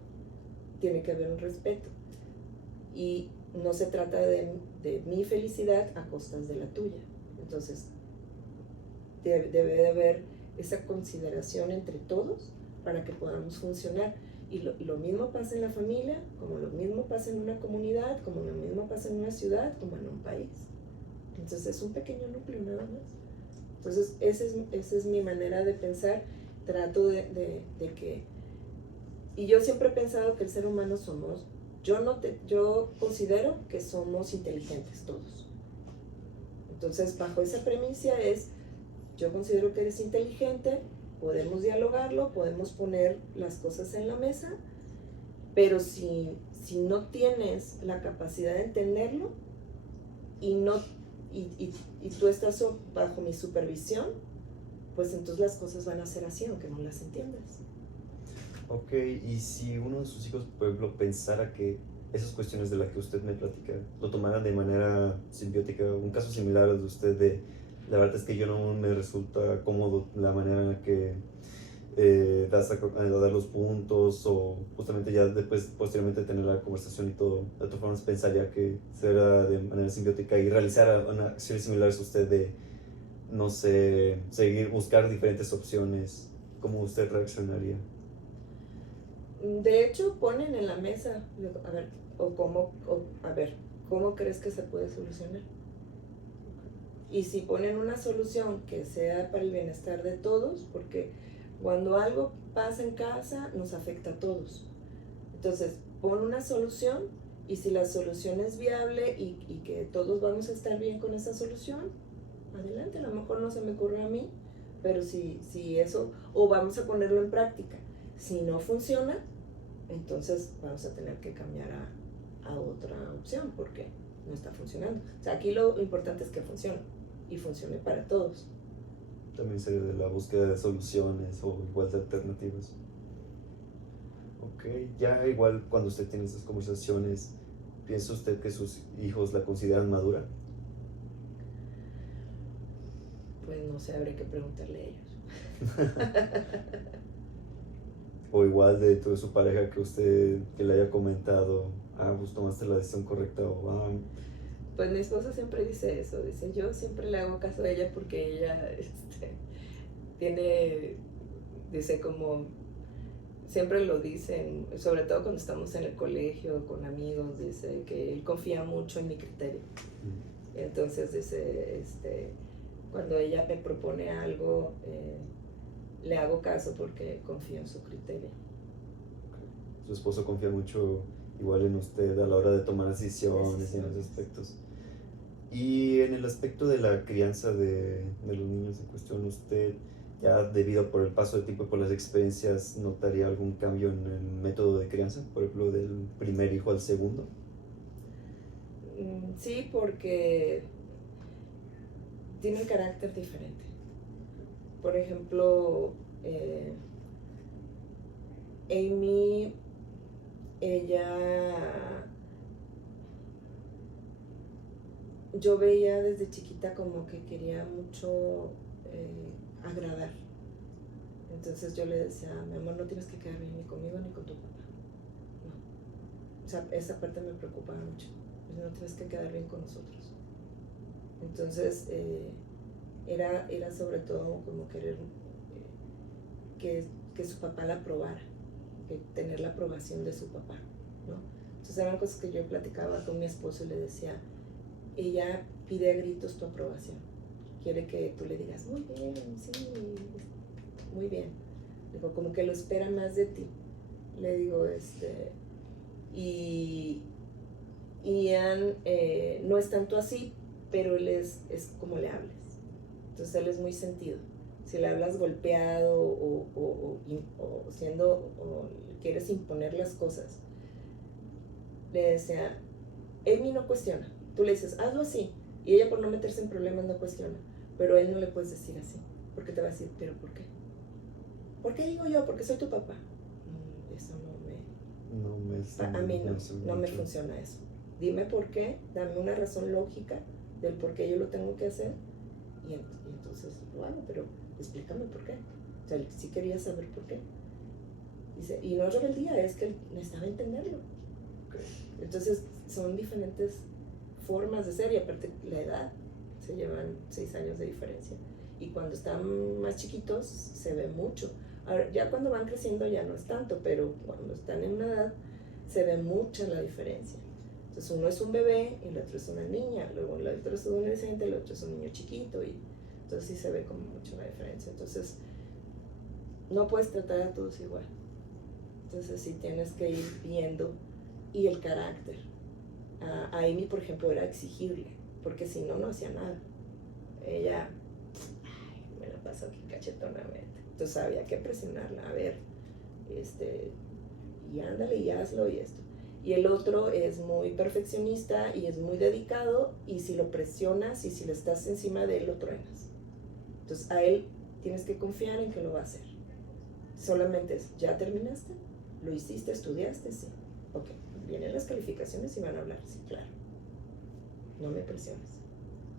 tiene que haber un respeto. Y no se trata de mi felicidad a costas de la tuya. Entonces, debe de haber esa consideración entre todos para que podamos funcionar. Y lo mismo pasa en la familia, como lo mismo pasa en una comunidad, como lo mismo pasa en una ciudad, como en un país. Entonces es un pequeño núcleo nada más. Entonces esa es mi manera de pensar. Trato de que... Y yo siempre he pensado que el ser humano somos... Yo considero que somos inteligentes todos. Entonces bajo esa premisa yo considero que eres inteligente, podemos dialogarlo, podemos poner las cosas en la mesa, pero si no tienes la capacidad de entenderlo y tú estás bajo mi supervisión, pues entonces las cosas van a ser así, aunque no las entiendas. Ok, y si uno de sus hijos, por ejemplo, pensara que esas cuestiones de las que usted me platica lo tomaran de manera simbiótica, un caso similar al de usted la verdad es que yo no me resulta cómodo la manera en la que das a dar los puntos, o justamente ya después, posteriormente tener la conversación y todo, de todas formas pensaría que será de manera simbiótica y realizar acciones similares a usted de, no sé, buscar diferentes opciones, ¿cómo usted reaccionaría? De hecho, ponen en la mesa, ¿cómo crees que se puede solucionar? Y si ponen una solución que sea para el bienestar de todos, porque Cuando algo pasa en casa, nos afecta a todos. Entonces, pon una solución y si la solución es viable y que todos vamos a estar bien con esa solución, adelante. A lo mejor no se me ocurre a mí, pero si eso, o vamos a ponerlo en práctica. Si no funciona, entonces vamos a tener que cambiar a otra opción porque no está funcionando. O sea, aquí lo importante es que funcione y funcione para todos. También sería de la búsqueda de soluciones o igual de alternativas. Ok, ya igual cuando usted tiene esas conversaciones, ¿piensa usted que sus hijos la consideran madura? Pues no sé, habría que preguntarle a ellos. O igual dentro de su pareja que usted, que le haya comentado, pues tomaste la decisión correcta o Pues mi esposa siempre dice eso, dice, yo siempre le hago caso a ella porque ella tiene, dice como, siempre lo dicen, sobre todo cuando estamos en el colegio con amigos, dice que él confía mucho en mi criterio. Entonces dice, cuando ella me propone algo, le hago caso porque confío en su criterio. Su esposo confía mucho igual en usted a la hora de tomar decisiones y en los aspectos. Y en el aspecto de la crianza de los niños en cuestión, ¿usted ya debido por el paso del tiempo y por las experiencias notaría algún cambio en el método de crianza? Por ejemplo, del primer hijo al segundo. Sí, porque tienen carácter diferente. Por ejemplo, Amy, yo veía desde chiquita como que quería mucho agradar. Entonces yo le decía, mi amor, no tienes que quedar bien ni conmigo ni con tu papá. No. O sea, esa parte me preocupaba mucho. No tienes que quedar bien con nosotros. Entonces, era sobre todo como querer que su papá la aprobara, que tener la aprobación de su papá, ¿no? Entonces eran cosas que yo platicaba con mi esposo y le decía, ella pide a gritos tu aprobación, quiere que tú le digas, muy bien, sí, muy bien. Digo, como que lo espera más de ti. Le digo, y Ian no es tanto así, pero él es como le hables. Entonces él es muy sentido. Si le hablas golpeado o quieres imponer las cosas, le decía, Amy no cuestiona. Tú le dices, hazlo así. Y ella por no meterse en problemas no cuestiona. Pero a él no le puedes decir así. Porque te va a decir, ¿pero por qué? ¿Por qué digo yo? Porque soy tu papá. Eso a mí no me funciona eso. Dime por qué, dame una razón lógica del por qué yo lo tengo que hacer. Y entonces lo hago, pero explícame por qué. O sea, sí quería saber por qué. Dice, y no es rebeldía, es que él necesitaba entenderlo. Entonces son diferentes formas de ser y aparte la edad, se llevan 6 años de diferencia. Y cuando están más chiquitos se ve mucho. Ahora, ya cuando van creciendo ya no es tanto, pero cuando están en una edad se ve mucha la diferencia. Entonces uno es un bebé y el otro es una niña, luego el otro es un adolescente, el otro es un niño chiquito y entonces sí se ve como mucho la diferencia. Entonces no puedes tratar a todos igual. Entonces sí tienes que ir viendo y el carácter. A Amy, por ejemplo, era exigirle, porque si no, no hacía nada. Ella me la pasó aquí cachetonamente. Entonces había que presionarla, a ver, y ándale y hazlo y esto. Y el otro es muy perfeccionista y es muy dedicado y si lo presionas y si le estás encima de él lo truenas. Entonces a él tienes que confiar en que lo va a hacer. Solamente es, ¿ya terminaste? ¿Lo hiciste? ¿Estudiaste? Sí. Ok, vienen las calificaciones y van a hablar. Sí, claro. No me presiones.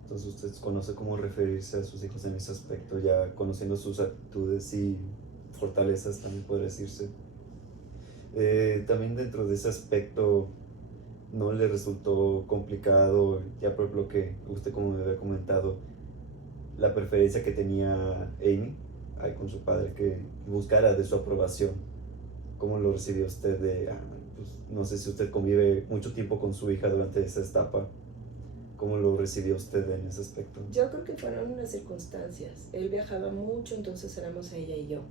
Entonces usted conoce cómo referirse a sus hijos en ese aspecto, ya conociendo sus actitudes y fortalezas también puede decirse. También dentro de ese aspecto no le resultó complicado, ya por lo que usted como me había comentado, la preferencia que tenía Amy ahí con su padre, que buscara de su aprobación. ¿Cómo lo recibió usted? Pues, no sé si usted convive mucho tiempo con su hija durante esa etapa. ¿Cómo lo recibió usted en ese aspecto? Yo creo que fueron unas circunstancias. Él viajaba mucho, entonces éramos ella y yo.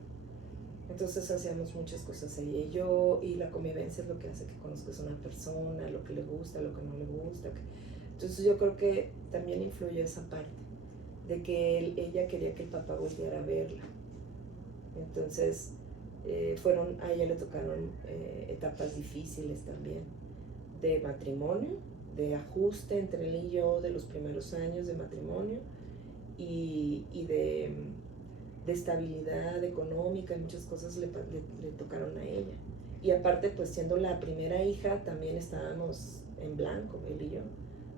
Entonces hacíamos muchas cosas ella y yo, y la convivencia es lo que hace que conozcas a una persona, lo que le gusta, lo que no le gusta. Entonces yo creo que también influyó esa parte, de que ella quería que el papá volviera a verla. Entonces a ella le tocaron etapas difíciles también, de matrimonio, de ajuste entre él y yo de los primeros años de matrimonio, y de estabilidad económica, y muchas cosas le tocaron a ella. Y aparte, pues siendo la primera hija, también estábamos en blanco, él y yo.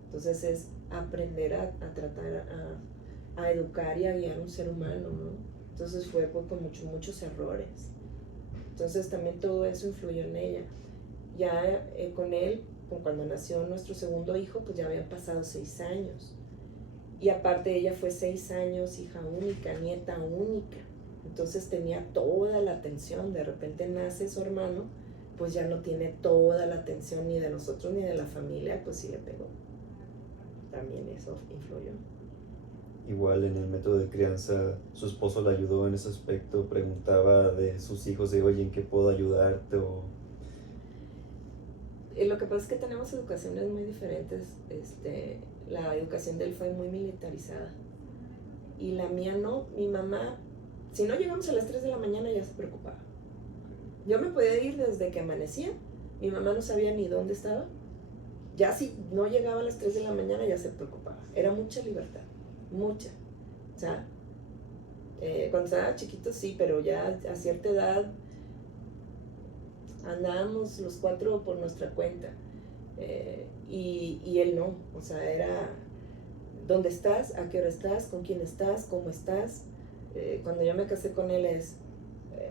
Entonces es aprender a tratar a educar y a guiar un ser humano, ¿no? Entonces fue pues, con muchos errores. Entonces también todo eso influyó en ella. Ya con él, cuando nació nuestro segundo hijo, pues ya habían pasado 6 años. Y aparte ella fue 6 años, hija única, nieta única. Entonces tenía toda la atención. De repente nace su hermano, pues ya no tiene toda la atención ni de nosotros ni de la familia, pues sí le pegó. También eso influyó. Igual en el método de crianza, su esposo le ayudó en ese aspecto, preguntaba de sus hijos, de oye, ¿en qué puedo ayudarte? O... Lo que pasa es que tenemos educaciones muy diferentes. La educación de él fue muy militarizada y la mía no. Mi mamá, si no llegamos a las 3 de la mañana ya se preocupaba. Yo me podía ir desde que amanecía, mi mamá no sabía ni dónde estaba. Ya si no llegaba a las 3 de la mañana ya se preocupaba. Era mucha libertad, mucha. O sea, cuando estaba chiquito sí, pero ya a cierta edad andábamos los 4 por nuestra cuenta. Y él no, o sea, era ¿dónde estás? ¿A qué hora estás? ¿Con quién estás? ¿Cómo estás? Cuando yo me casé con él es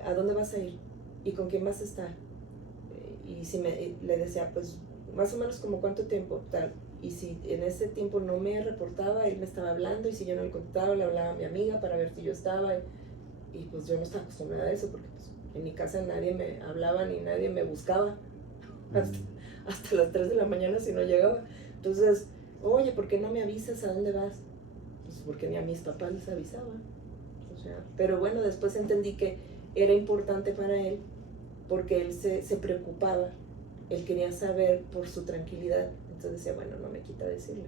¿a dónde vas a ir? ¿Y con quién vas a estar? Y si le decía, pues más o menos como cuánto tiempo, tal. Y si en ese tiempo no me reportaba, él me estaba hablando, y si yo no le contestaba, le hablaba a mi amiga para ver si yo estaba. Y pues yo no estaba acostumbrada a eso, porque pues, en mi casa nadie me hablaba ni nadie me buscaba. Hasta las 3 de la mañana si no llegaba. Entonces, oye, ¿por qué no me avisas a dónde vas? Pues porque ni a mis papás les avisaba. O sea, pero bueno, después entendí que era importante para él porque él se preocupaba. Él quería saber por su tranquilidad. Entonces decía, bueno, no me quita decirle.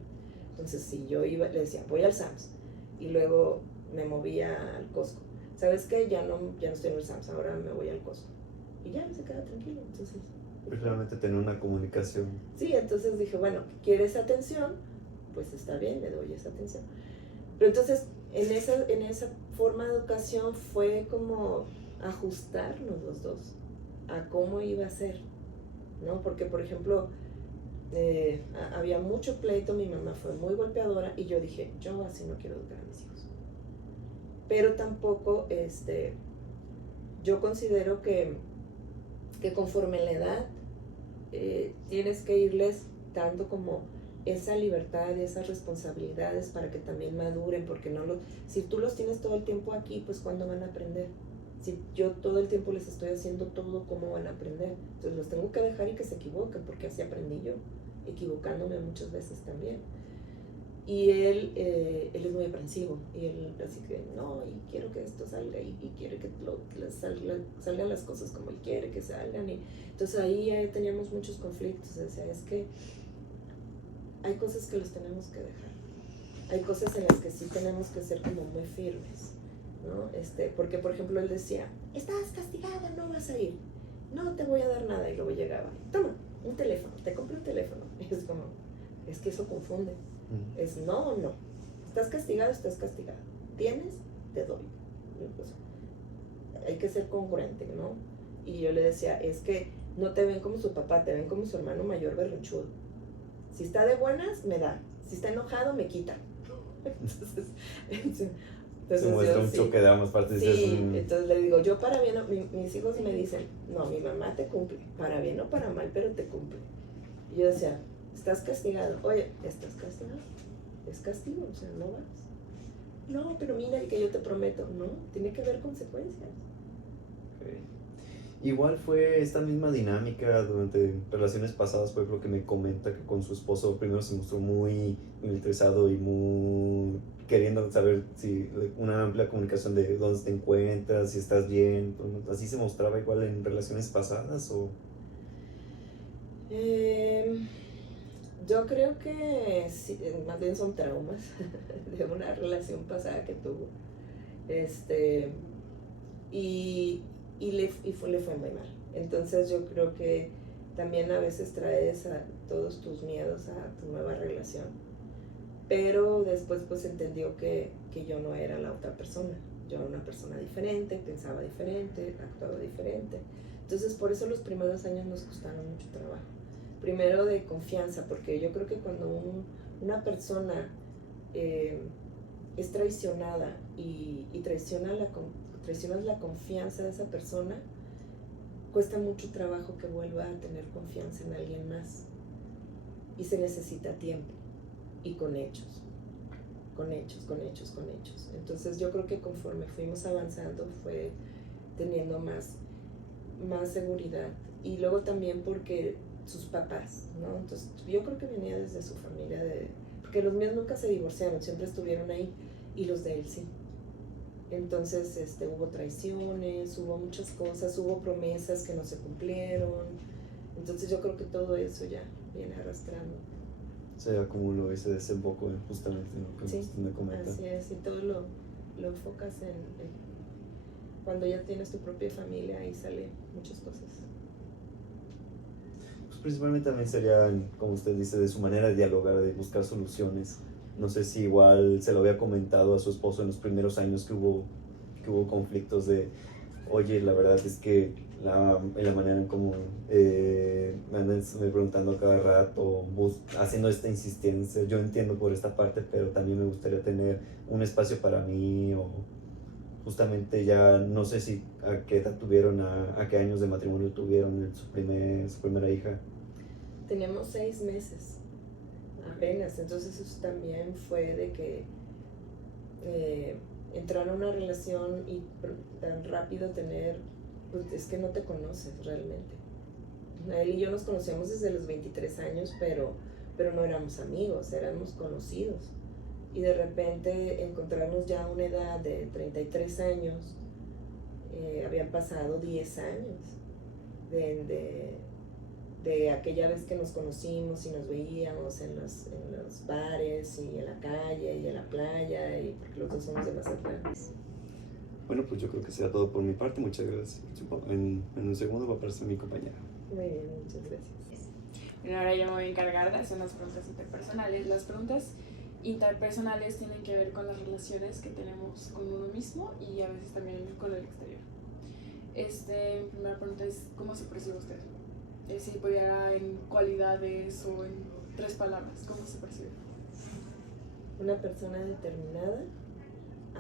Entonces, si yo iba, le decía, voy al Sam's. Y luego me movía al Costco. ¿Sabes qué? Ya no estoy en el Sam's, ahora me voy al Costco. Y ya se queda tranquilo. Entonces... Pues realmente tener una comunicación. Sí, entonces dije, bueno, ¿quieres atención? Pues está bien, le doy esa atención. Pero entonces, en esa forma de educación fue como ajustarnos los dos a cómo iba a ser, ¿no? Porque, por ejemplo, había mucho pleito, mi mamá fue muy golpeadora y yo dije, yo así no quiero educar a mis hijos. Pero tampoco, yo considero que conforme la edad tienes que irles dando como esa libertad y esas responsabilidades para que también maduren, porque si tú los tienes todo el tiempo aquí, pues ¿cuándo van a aprender? Si yo todo el tiempo les estoy haciendo todo, ¿cómo van a aprender? Entonces los tengo que dejar y que se equivoquen, porque así aprendí yo, equivocándome muchas veces también. Y él es muy aprensivo, y él así que no, y quiero que esto salga, y quiere que salgan las cosas como él quiere que salgan. Y entonces ahí ya teníamos muchos conflictos. O sea, es que hay cosas que los tenemos que dejar, hay cosas en las que sí tenemos que ser como muy firmes, ¿no? Porque por ejemplo él decía, estás castigada, no vas a ir, no te voy a dar nada, y luego llegaba, toma, un teléfono, te compré un teléfono. Y es como, es que eso confunde. Es no o no. Estás castigado, estás castigado. ¿Tienes? Te doy. Pues, hay que ser congruente, ¿no? Y yo le decía, es que no te ven como su papá, te ven como su hermano mayor berrinchudo. Si está de buenas, me da. Si está enojado, me quita. Entonces Se muestra yo, un choque de ambas partes. Sí, entonces le digo, yo para bien, mis hijos me dicen, no, mi mamá te cumple, para bien o para mal, pero te cumple. Y yo decía, estás castigado. Oye, ¿estás castigado? Es castigo, o sea, no vas. No, pero mira, que yo te prometo. No, tiene que haber consecuencias. Okay. Igual fue esta misma dinámica durante relaciones pasadas, por ejemplo, que me comenta que con su esposo primero se mostró muy interesado y muy queriendo saber si una amplia comunicación de dónde te encuentras, si estás bien, así se mostraba igual en relaciones pasadas o... Yo creo que sí, más bien son traumas de una relación pasada que tuvo. Le fue muy mal. Entonces yo creo que también a veces traes a todos tus miedos a tu nueva relación. Pero después pues entendió que yo no era la otra persona. Yo era una persona diferente, pensaba diferente, actuaba diferente. Entonces por eso los primeros años nos costaron mucho trabajo. Primero de confianza, porque yo creo que cuando una persona es traicionada y traicionas la confianza de esa persona, cuesta mucho trabajo que vuelva a tener confianza en alguien más. Y se necesita tiempo y con hechos. Entonces yo creo que conforme fuimos avanzando fue teniendo más seguridad. Y luego también porque sus papás, ¿no? Entonces yo creo que venía desde su familia, porque los míos nunca se divorciaron, siempre estuvieron ahí, y los de él sí. Entonces hubo traiciones, hubo muchas cosas, hubo promesas que no se cumplieron. Entonces yo creo que todo eso ya viene arrastrando. Se acumuló y se desembocó justamente en lo que Sí, usted me comenta. así es, y todo lo enfocas en cuando ya tienes tu propia familia, ahí salen muchas cosas. Pues principalmente también sería, como usted dice, de su manera de dialogar, de buscar soluciones. No sé si igual se lo había comentado a su esposo en los primeros años que hubo conflictos de, oye, la verdad es que en la manera en cómo me andan preguntando cada rato, haciendo esta insistencia, yo entiendo por esta parte, pero también me gustaría tener un espacio para mí, o justamente ya no sé si a qué edad tuvieron, a qué años de matrimonio tuvieron su primera hija. Teníamos 6 meses apenas, entonces eso también fue de que entrar a una relación y tan rápido tener, pues es que no te conoces realmente. Él y yo nos conocíamos desde los 23 años, pero no éramos amigos, éramos conocidos. Y de repente encontrarnos ya a una edad de 33 años, habían pasado 10 años de aquella vez que nos conocimos y nos veíamos en los bares y en la calle y en la playa, y porque los dos somos de Mazatlán. Bueno, pues yo creo que será todo por mi parte. Muchas gracias. En un segundo va a aparecer mi compañera. Muy bien, muchas gracias. Bueno, ahora yo me voy a encargar de hacer las preguntas interpersonales. Las preguntas interpersonales tienen que ver con las relaciones que tenemos con uno mismo y a veces también con el exterior. Mi primera pregunta es, ¿cómo se percibe usted? Si pudiera en cualidades o en 3 palabras, ¿cómo se percibe? Una persona determinada,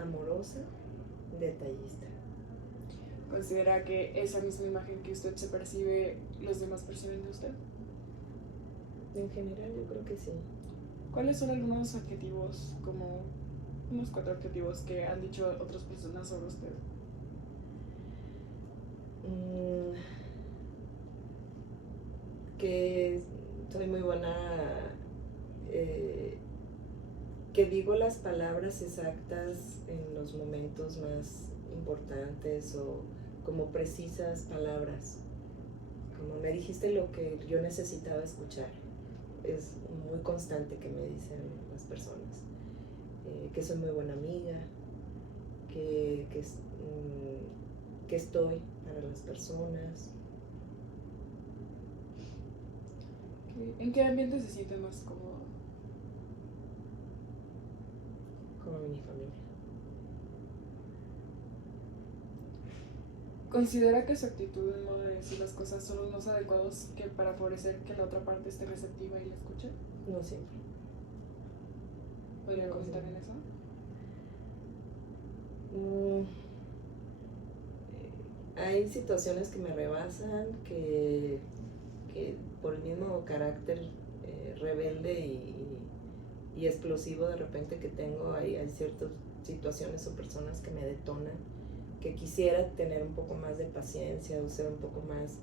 amorosa, detallista. ¿Considera que esa misma imagen que usted se percibe, los demás perciben de usted? En general yo creo que sí. ¿Cuáles son algunos adjetivos, como unos 4 adjetivos que han dicho otras personas sobre usted? Que soy muy buena, que digo las palabras exactas en los momentos más importantes, o como precisas palabras, como me dijiste lo que yo necesitaba escuchar. Es muy constante que me dicen las personas, que soy muy buena amiga, que estoy para las personas. ¿En qué ambiente se siente más cómodo? Como mi familia. ¿Considera que su actitud y modo de decir las cosas son los más adecuados que para favorecer que la otra parte esté receptiva y la escuche? No siempre. ¿Podría comentar en eso? Hay situaciones que me rebasan, que por el mismo carácter rebelde y explosivo de repente que tengo, hay ciertas situaciones o personas que me detonan que quisiera tener un poco más de paciencia o ser un poco más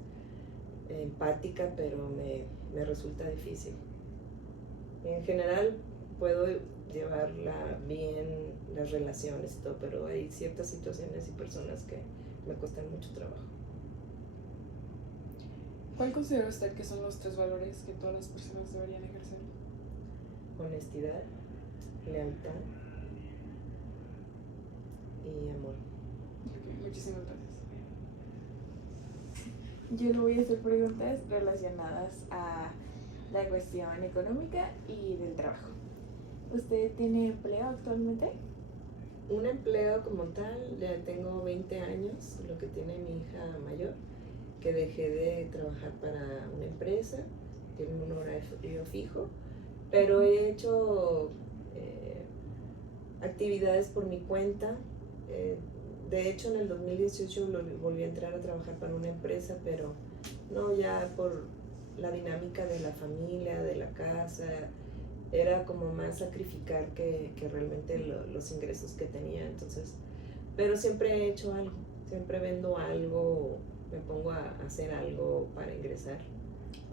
empática, pero me resulta difícil. En general puedo llevarla bien, las relaciones y todo, pero hay ciertas situaciones y personas que me cuestan mucho trabajo. ¿Cuál considera usted que son los 3 valores que todas las personas deberían ejercer? Honestidad, lealtad y amor. Ok, muchísimas gracias. Yo le voy a hacer preguntas relacionadas a la cuestión económica y del trabajo. ¿Usted tiene empleo actualmente? Un empleo como tal, ya tengo 20 años, lo que tiene mi hija mayor, que dejé de trabajar para una empresa, tiene un horario fijo, pero he hecho actividades por mi cuenta. De hecho, en el 2018 volví a entrar a trabajar para una empresa, pero no ya por la dinámica de la familia, de la casa. Era como más sacrificar que realmente los ingresos que tenía. Entonces, pero siempre he hecho algo, siempre vendo algo, me pongo a hacer algo para ingresar,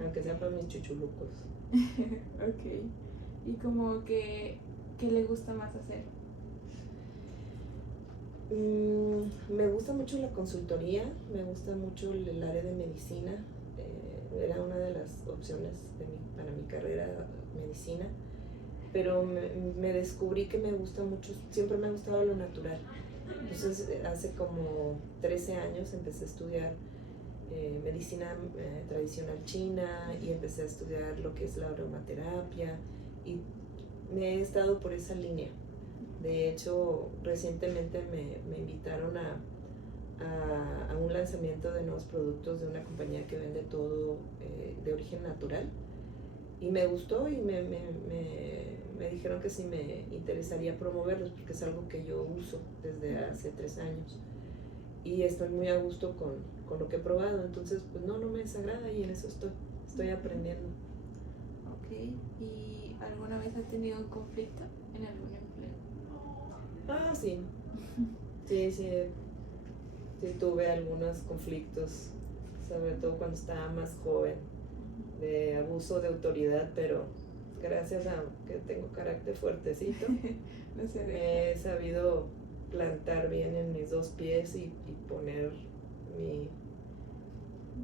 aunque sea para mis chuchulucos. Ok. ¿Y como que qué le gusta más hacer? Me gusta mucho la consultoría, me gusta mucho el área de medicina. Era una de las opciones para mi carrera, medicina, pero me descubrí que me gusta mucho, siempre me ha gustado lo natural. Entonces hace como 13 años empecé a estudiar medicina tradicional china y empecé a estudiar lo que es la aromaterapia y me he estado por esa línea. De hecho, recientemente me invitaron a un lanzamiento de nuevos productos de una compañía que vende todo de origen natural y me gustó y me dijeron que sí me interesaría promoverlos porque es algo que yo uso desde hace 3 años y estoy muy a gusto con lo que he probado, entonces pues no me desagrada y en eso estoy aprendiendo. Ok. ¿Y alguna vez ha tenido un conflicto en algún empleo? Ah, sí. Sí, tuve algunos conflictos, sobre todo cuando estaba más joven, de abuso de autoridad, pero gracias a que tengo carácter fuertecito, No sé. me he sabido plantar bien en mis 2 pies y poner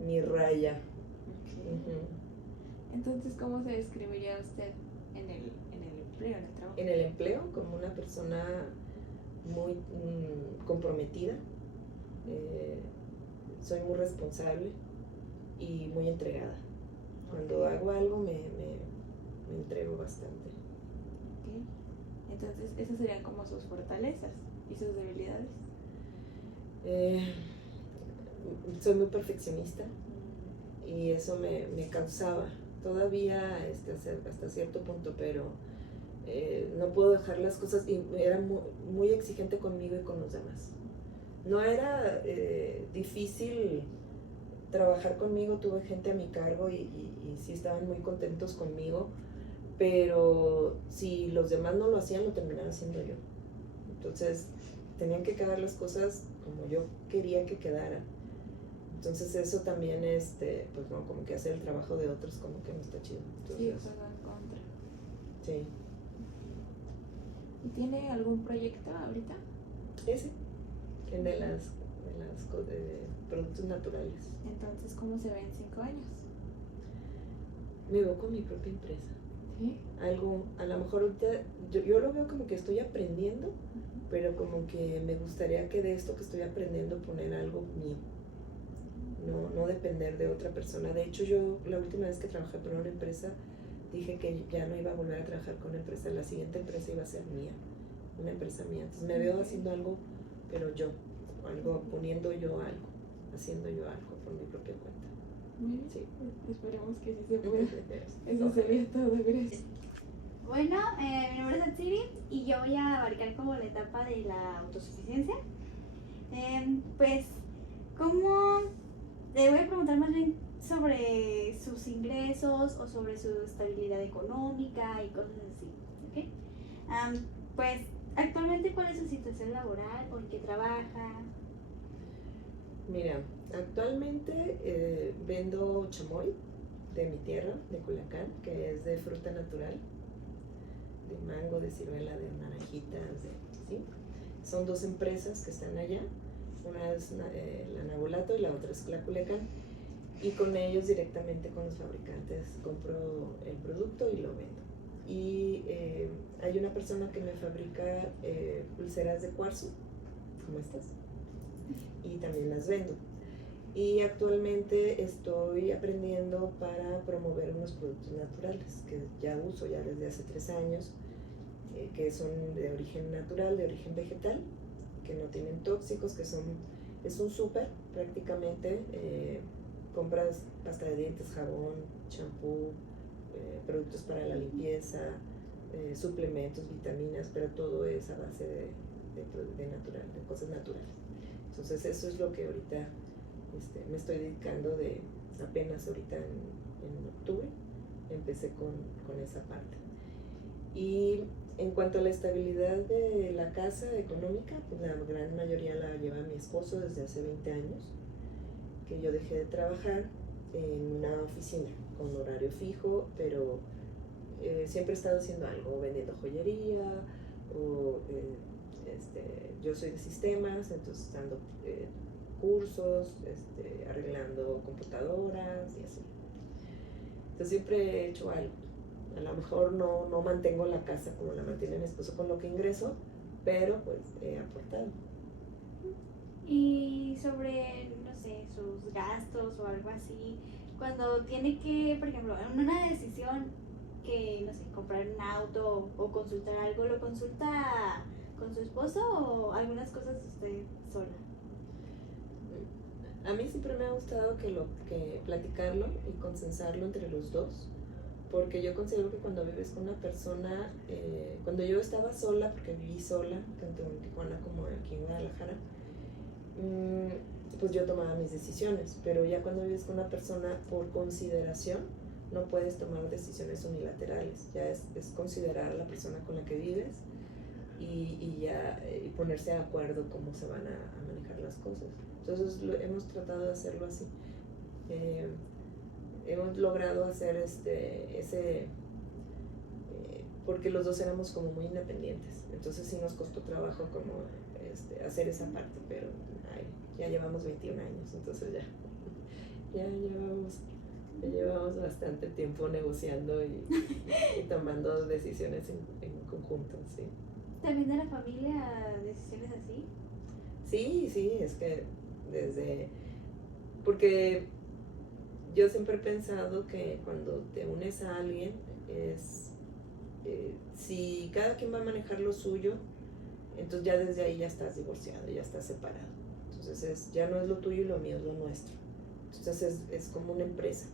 mi raya. Ok. Ujú. Entonces, ¿cómo se describiría usted en el empleo, en el trabajo? En el empleo, como una persona muy comprometida, soy muy responsable y muy entregada. Cuando hago algo me entrego bastante. Ok. Entonces, esas serían como sus fortalezas y sus debilidades. Soy muy perfeccionista y eso me causaba todavía hasta cierto punto, pero no puedo dejar las cosas y era muy exigente conmigo y con los demás. No era difícil trabajar conmigo, tuve gente a mi cargo y sí estaban muy contentos conmigo, pero si los demás no lo hacían, lo terminaba haciendo yo. Entonces tenían que quedar las cosas como yo quería que quedaran. Entonces eso también, pues no, como que hacer el trabajo de otros como que no está chido. Entonces, Sí, juego en contra. sí. ¿Y tiene algún proyecto ahorita? Ese, el de las productos naturales. Entonces, ¿cómo se ve en 5 años? Me veo con mi propia empresa. ¿Sí? Algo, a lo mejor ahorita, yo lo veo como que estoy aprendiendo, pero como que me gustaría que de esto que estoy aprendiendo poner algo mío. No depender de otra persona. De hecho, yo la última vez que trabajé para una empresa dije que ya no iba a volver a trabajar con una empresa. La siguiente empresa iba a ser mía, una empresa mía. Entonces me veo haciendo algo, pero poniendo yo algo, haciendo yo algo por mi propia cuenta. Bien, Sí. esperemos que sí se pueda. Eso sería todo, gracias. Bueno, mi nombre es Atsiri y yo voy a abarcar como la etapa de la autosuficiencia. Pues, voy a preguntar más bien sobre sus ingresos o sobre su estabilidad económica y cosas así, ¿ok? Pues, actualmente, ¿cuál es su situación laboral o en qué trabaja? Mira, actualmente vendo chamoy de mi tierra, de Culiacán, que es de fruta natural, de mango, de ciruela, de naranjitas, ¿sí? Son 2 empresas que están allá, una es la Nabolato y la otra es la Culiacán, y con ellos directamente con los fabricantes compro el producto y lo vendo. Y hay una persona que me fabrica pulseras de cuarzo, como estas, y también las vendo. Y actualmente estoy aprendiendo para promover unos productos naturales que ya uso ya desde hace 3 años, que son de origen natural, de origen vegetal, que no tienen tóxicos, es un súper prácticamente. Compras pasta de dientes, jabón, champú, productos para la limpieza, suplementos, vitaminas, pero todo es a base de natural, de cosas naturales. Entonces eso es lo que ahorita me estoy dedicando apenas ahorita en octubre, empecé con esa parte. Y en cuanto a la estabilidad de la casa económica, pues la gran mayoría la lleva mi esposo desde hace 20 años, que yo dejé de trabajar en una oficina con horario fijo, pero siempre he estado haciendo algo, vendiendo joyería, o yo soy de sistemas, entonces dando cursos, arreglando computadoras y así. Entonces siempre he hecho algo. A lo mejor no mantengo la casa como la mantiene mi esposo con lo que ingreso, pero pues he aportado. Y sobre, no sé, sus gastos o algo así, cuando tiene que, por ejemplo, en una decisión que, no sé, comprar un auto o consultar algo, ¿lo consulta con su esposo o algunas cosas usted sola? A mí siempre me ha gustado que platicarlo y consensarlo entre los dos, porque yo considero que cuando vives con una persona, cuando yo estaba sola, porque viví sola, tanto en Tijuana como aquí en Guadalajara, pues yo tomaba mis decisiones, pero ya cuando vives con una persona por consideración, no puedes tomar decisiones unilaterales, ya es considerar a la persona con la que vives y ponerse de acuerdo cómo se van a manejar las cosas. Entonces hemos tratado de hacerlo así. Hemos logrado hacer porque los dos éramos como muy independientes, entonces sí nos costó trabajo como hacer esa parte, pero ya llevamos 21 años, entonces ya llevamos bastante tiempo negociando y tomando decisiones en conjunto, sí. ¿También de la familia decisiones así? Sí, es que porque yo siempre he pensado que cuando te unes a alguien si cada quien va a manejar lo suyo, entonces ya desde ahí ya estás divorciado, ya estás separado. Entonces ya no es lo tuyo y lo mío es lo nuestro. Entonces es como una empresa.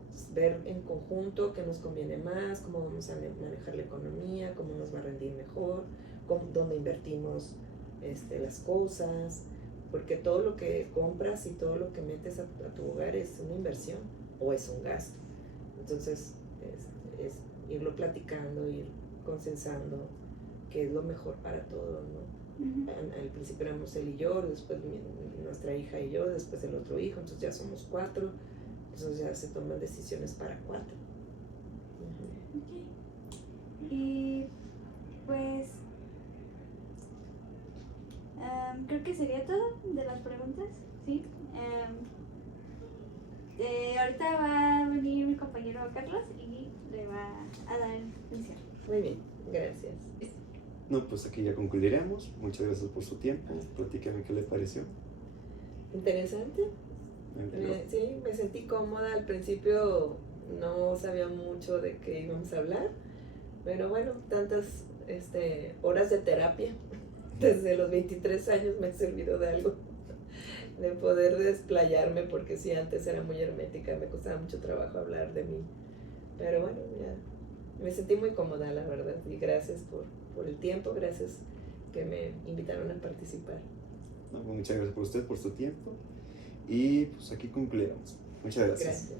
Entonces, ver en conjunto qué nos conviene más, cómo vamos a manejar la economía, cómo nos va a rendir mejor, dónde invertimos las cosas, porque todo lo que compras y todo lo que metes a tu hogar es una inversión o es un gasto. Entonces es irlo platicando, ir consensando qué es lo mejor para todos, ¿no? Al principio éramos él y yo, después nuestra hija y yo, después el otro hijo, entonces ya somos 4, entonces ya se toman decisiones para 4. Okay. Y pues creo que sería todo de las preguntas, ¿sí? Ahorita va a venir mi compañero Carlos y le va a dar inicio. Muy bien, gracias. No, pues aquí ya concluiremos. Muchas gracias por su tiempo. Platícame qué le pareció. Interesante. Sí, me sentí cómoda. Al principio no sabía mucho de qué íbamos a hablar, pero bueno, tantas horas de terapia desde los 23 años me ha servido de algo, de poder desplayarme, porque sí, antes era muy hermética, me costaba mucho trabajo hablar de mí, pero bueno, ya me sentí muy cómoda, la verdad, y gracias por el tiempo, gracias que me invitaron a participar. No, pues muchas gracias por usted, por su tiempo, y pues aquí concluiremos. Muchas gracias. Gracias.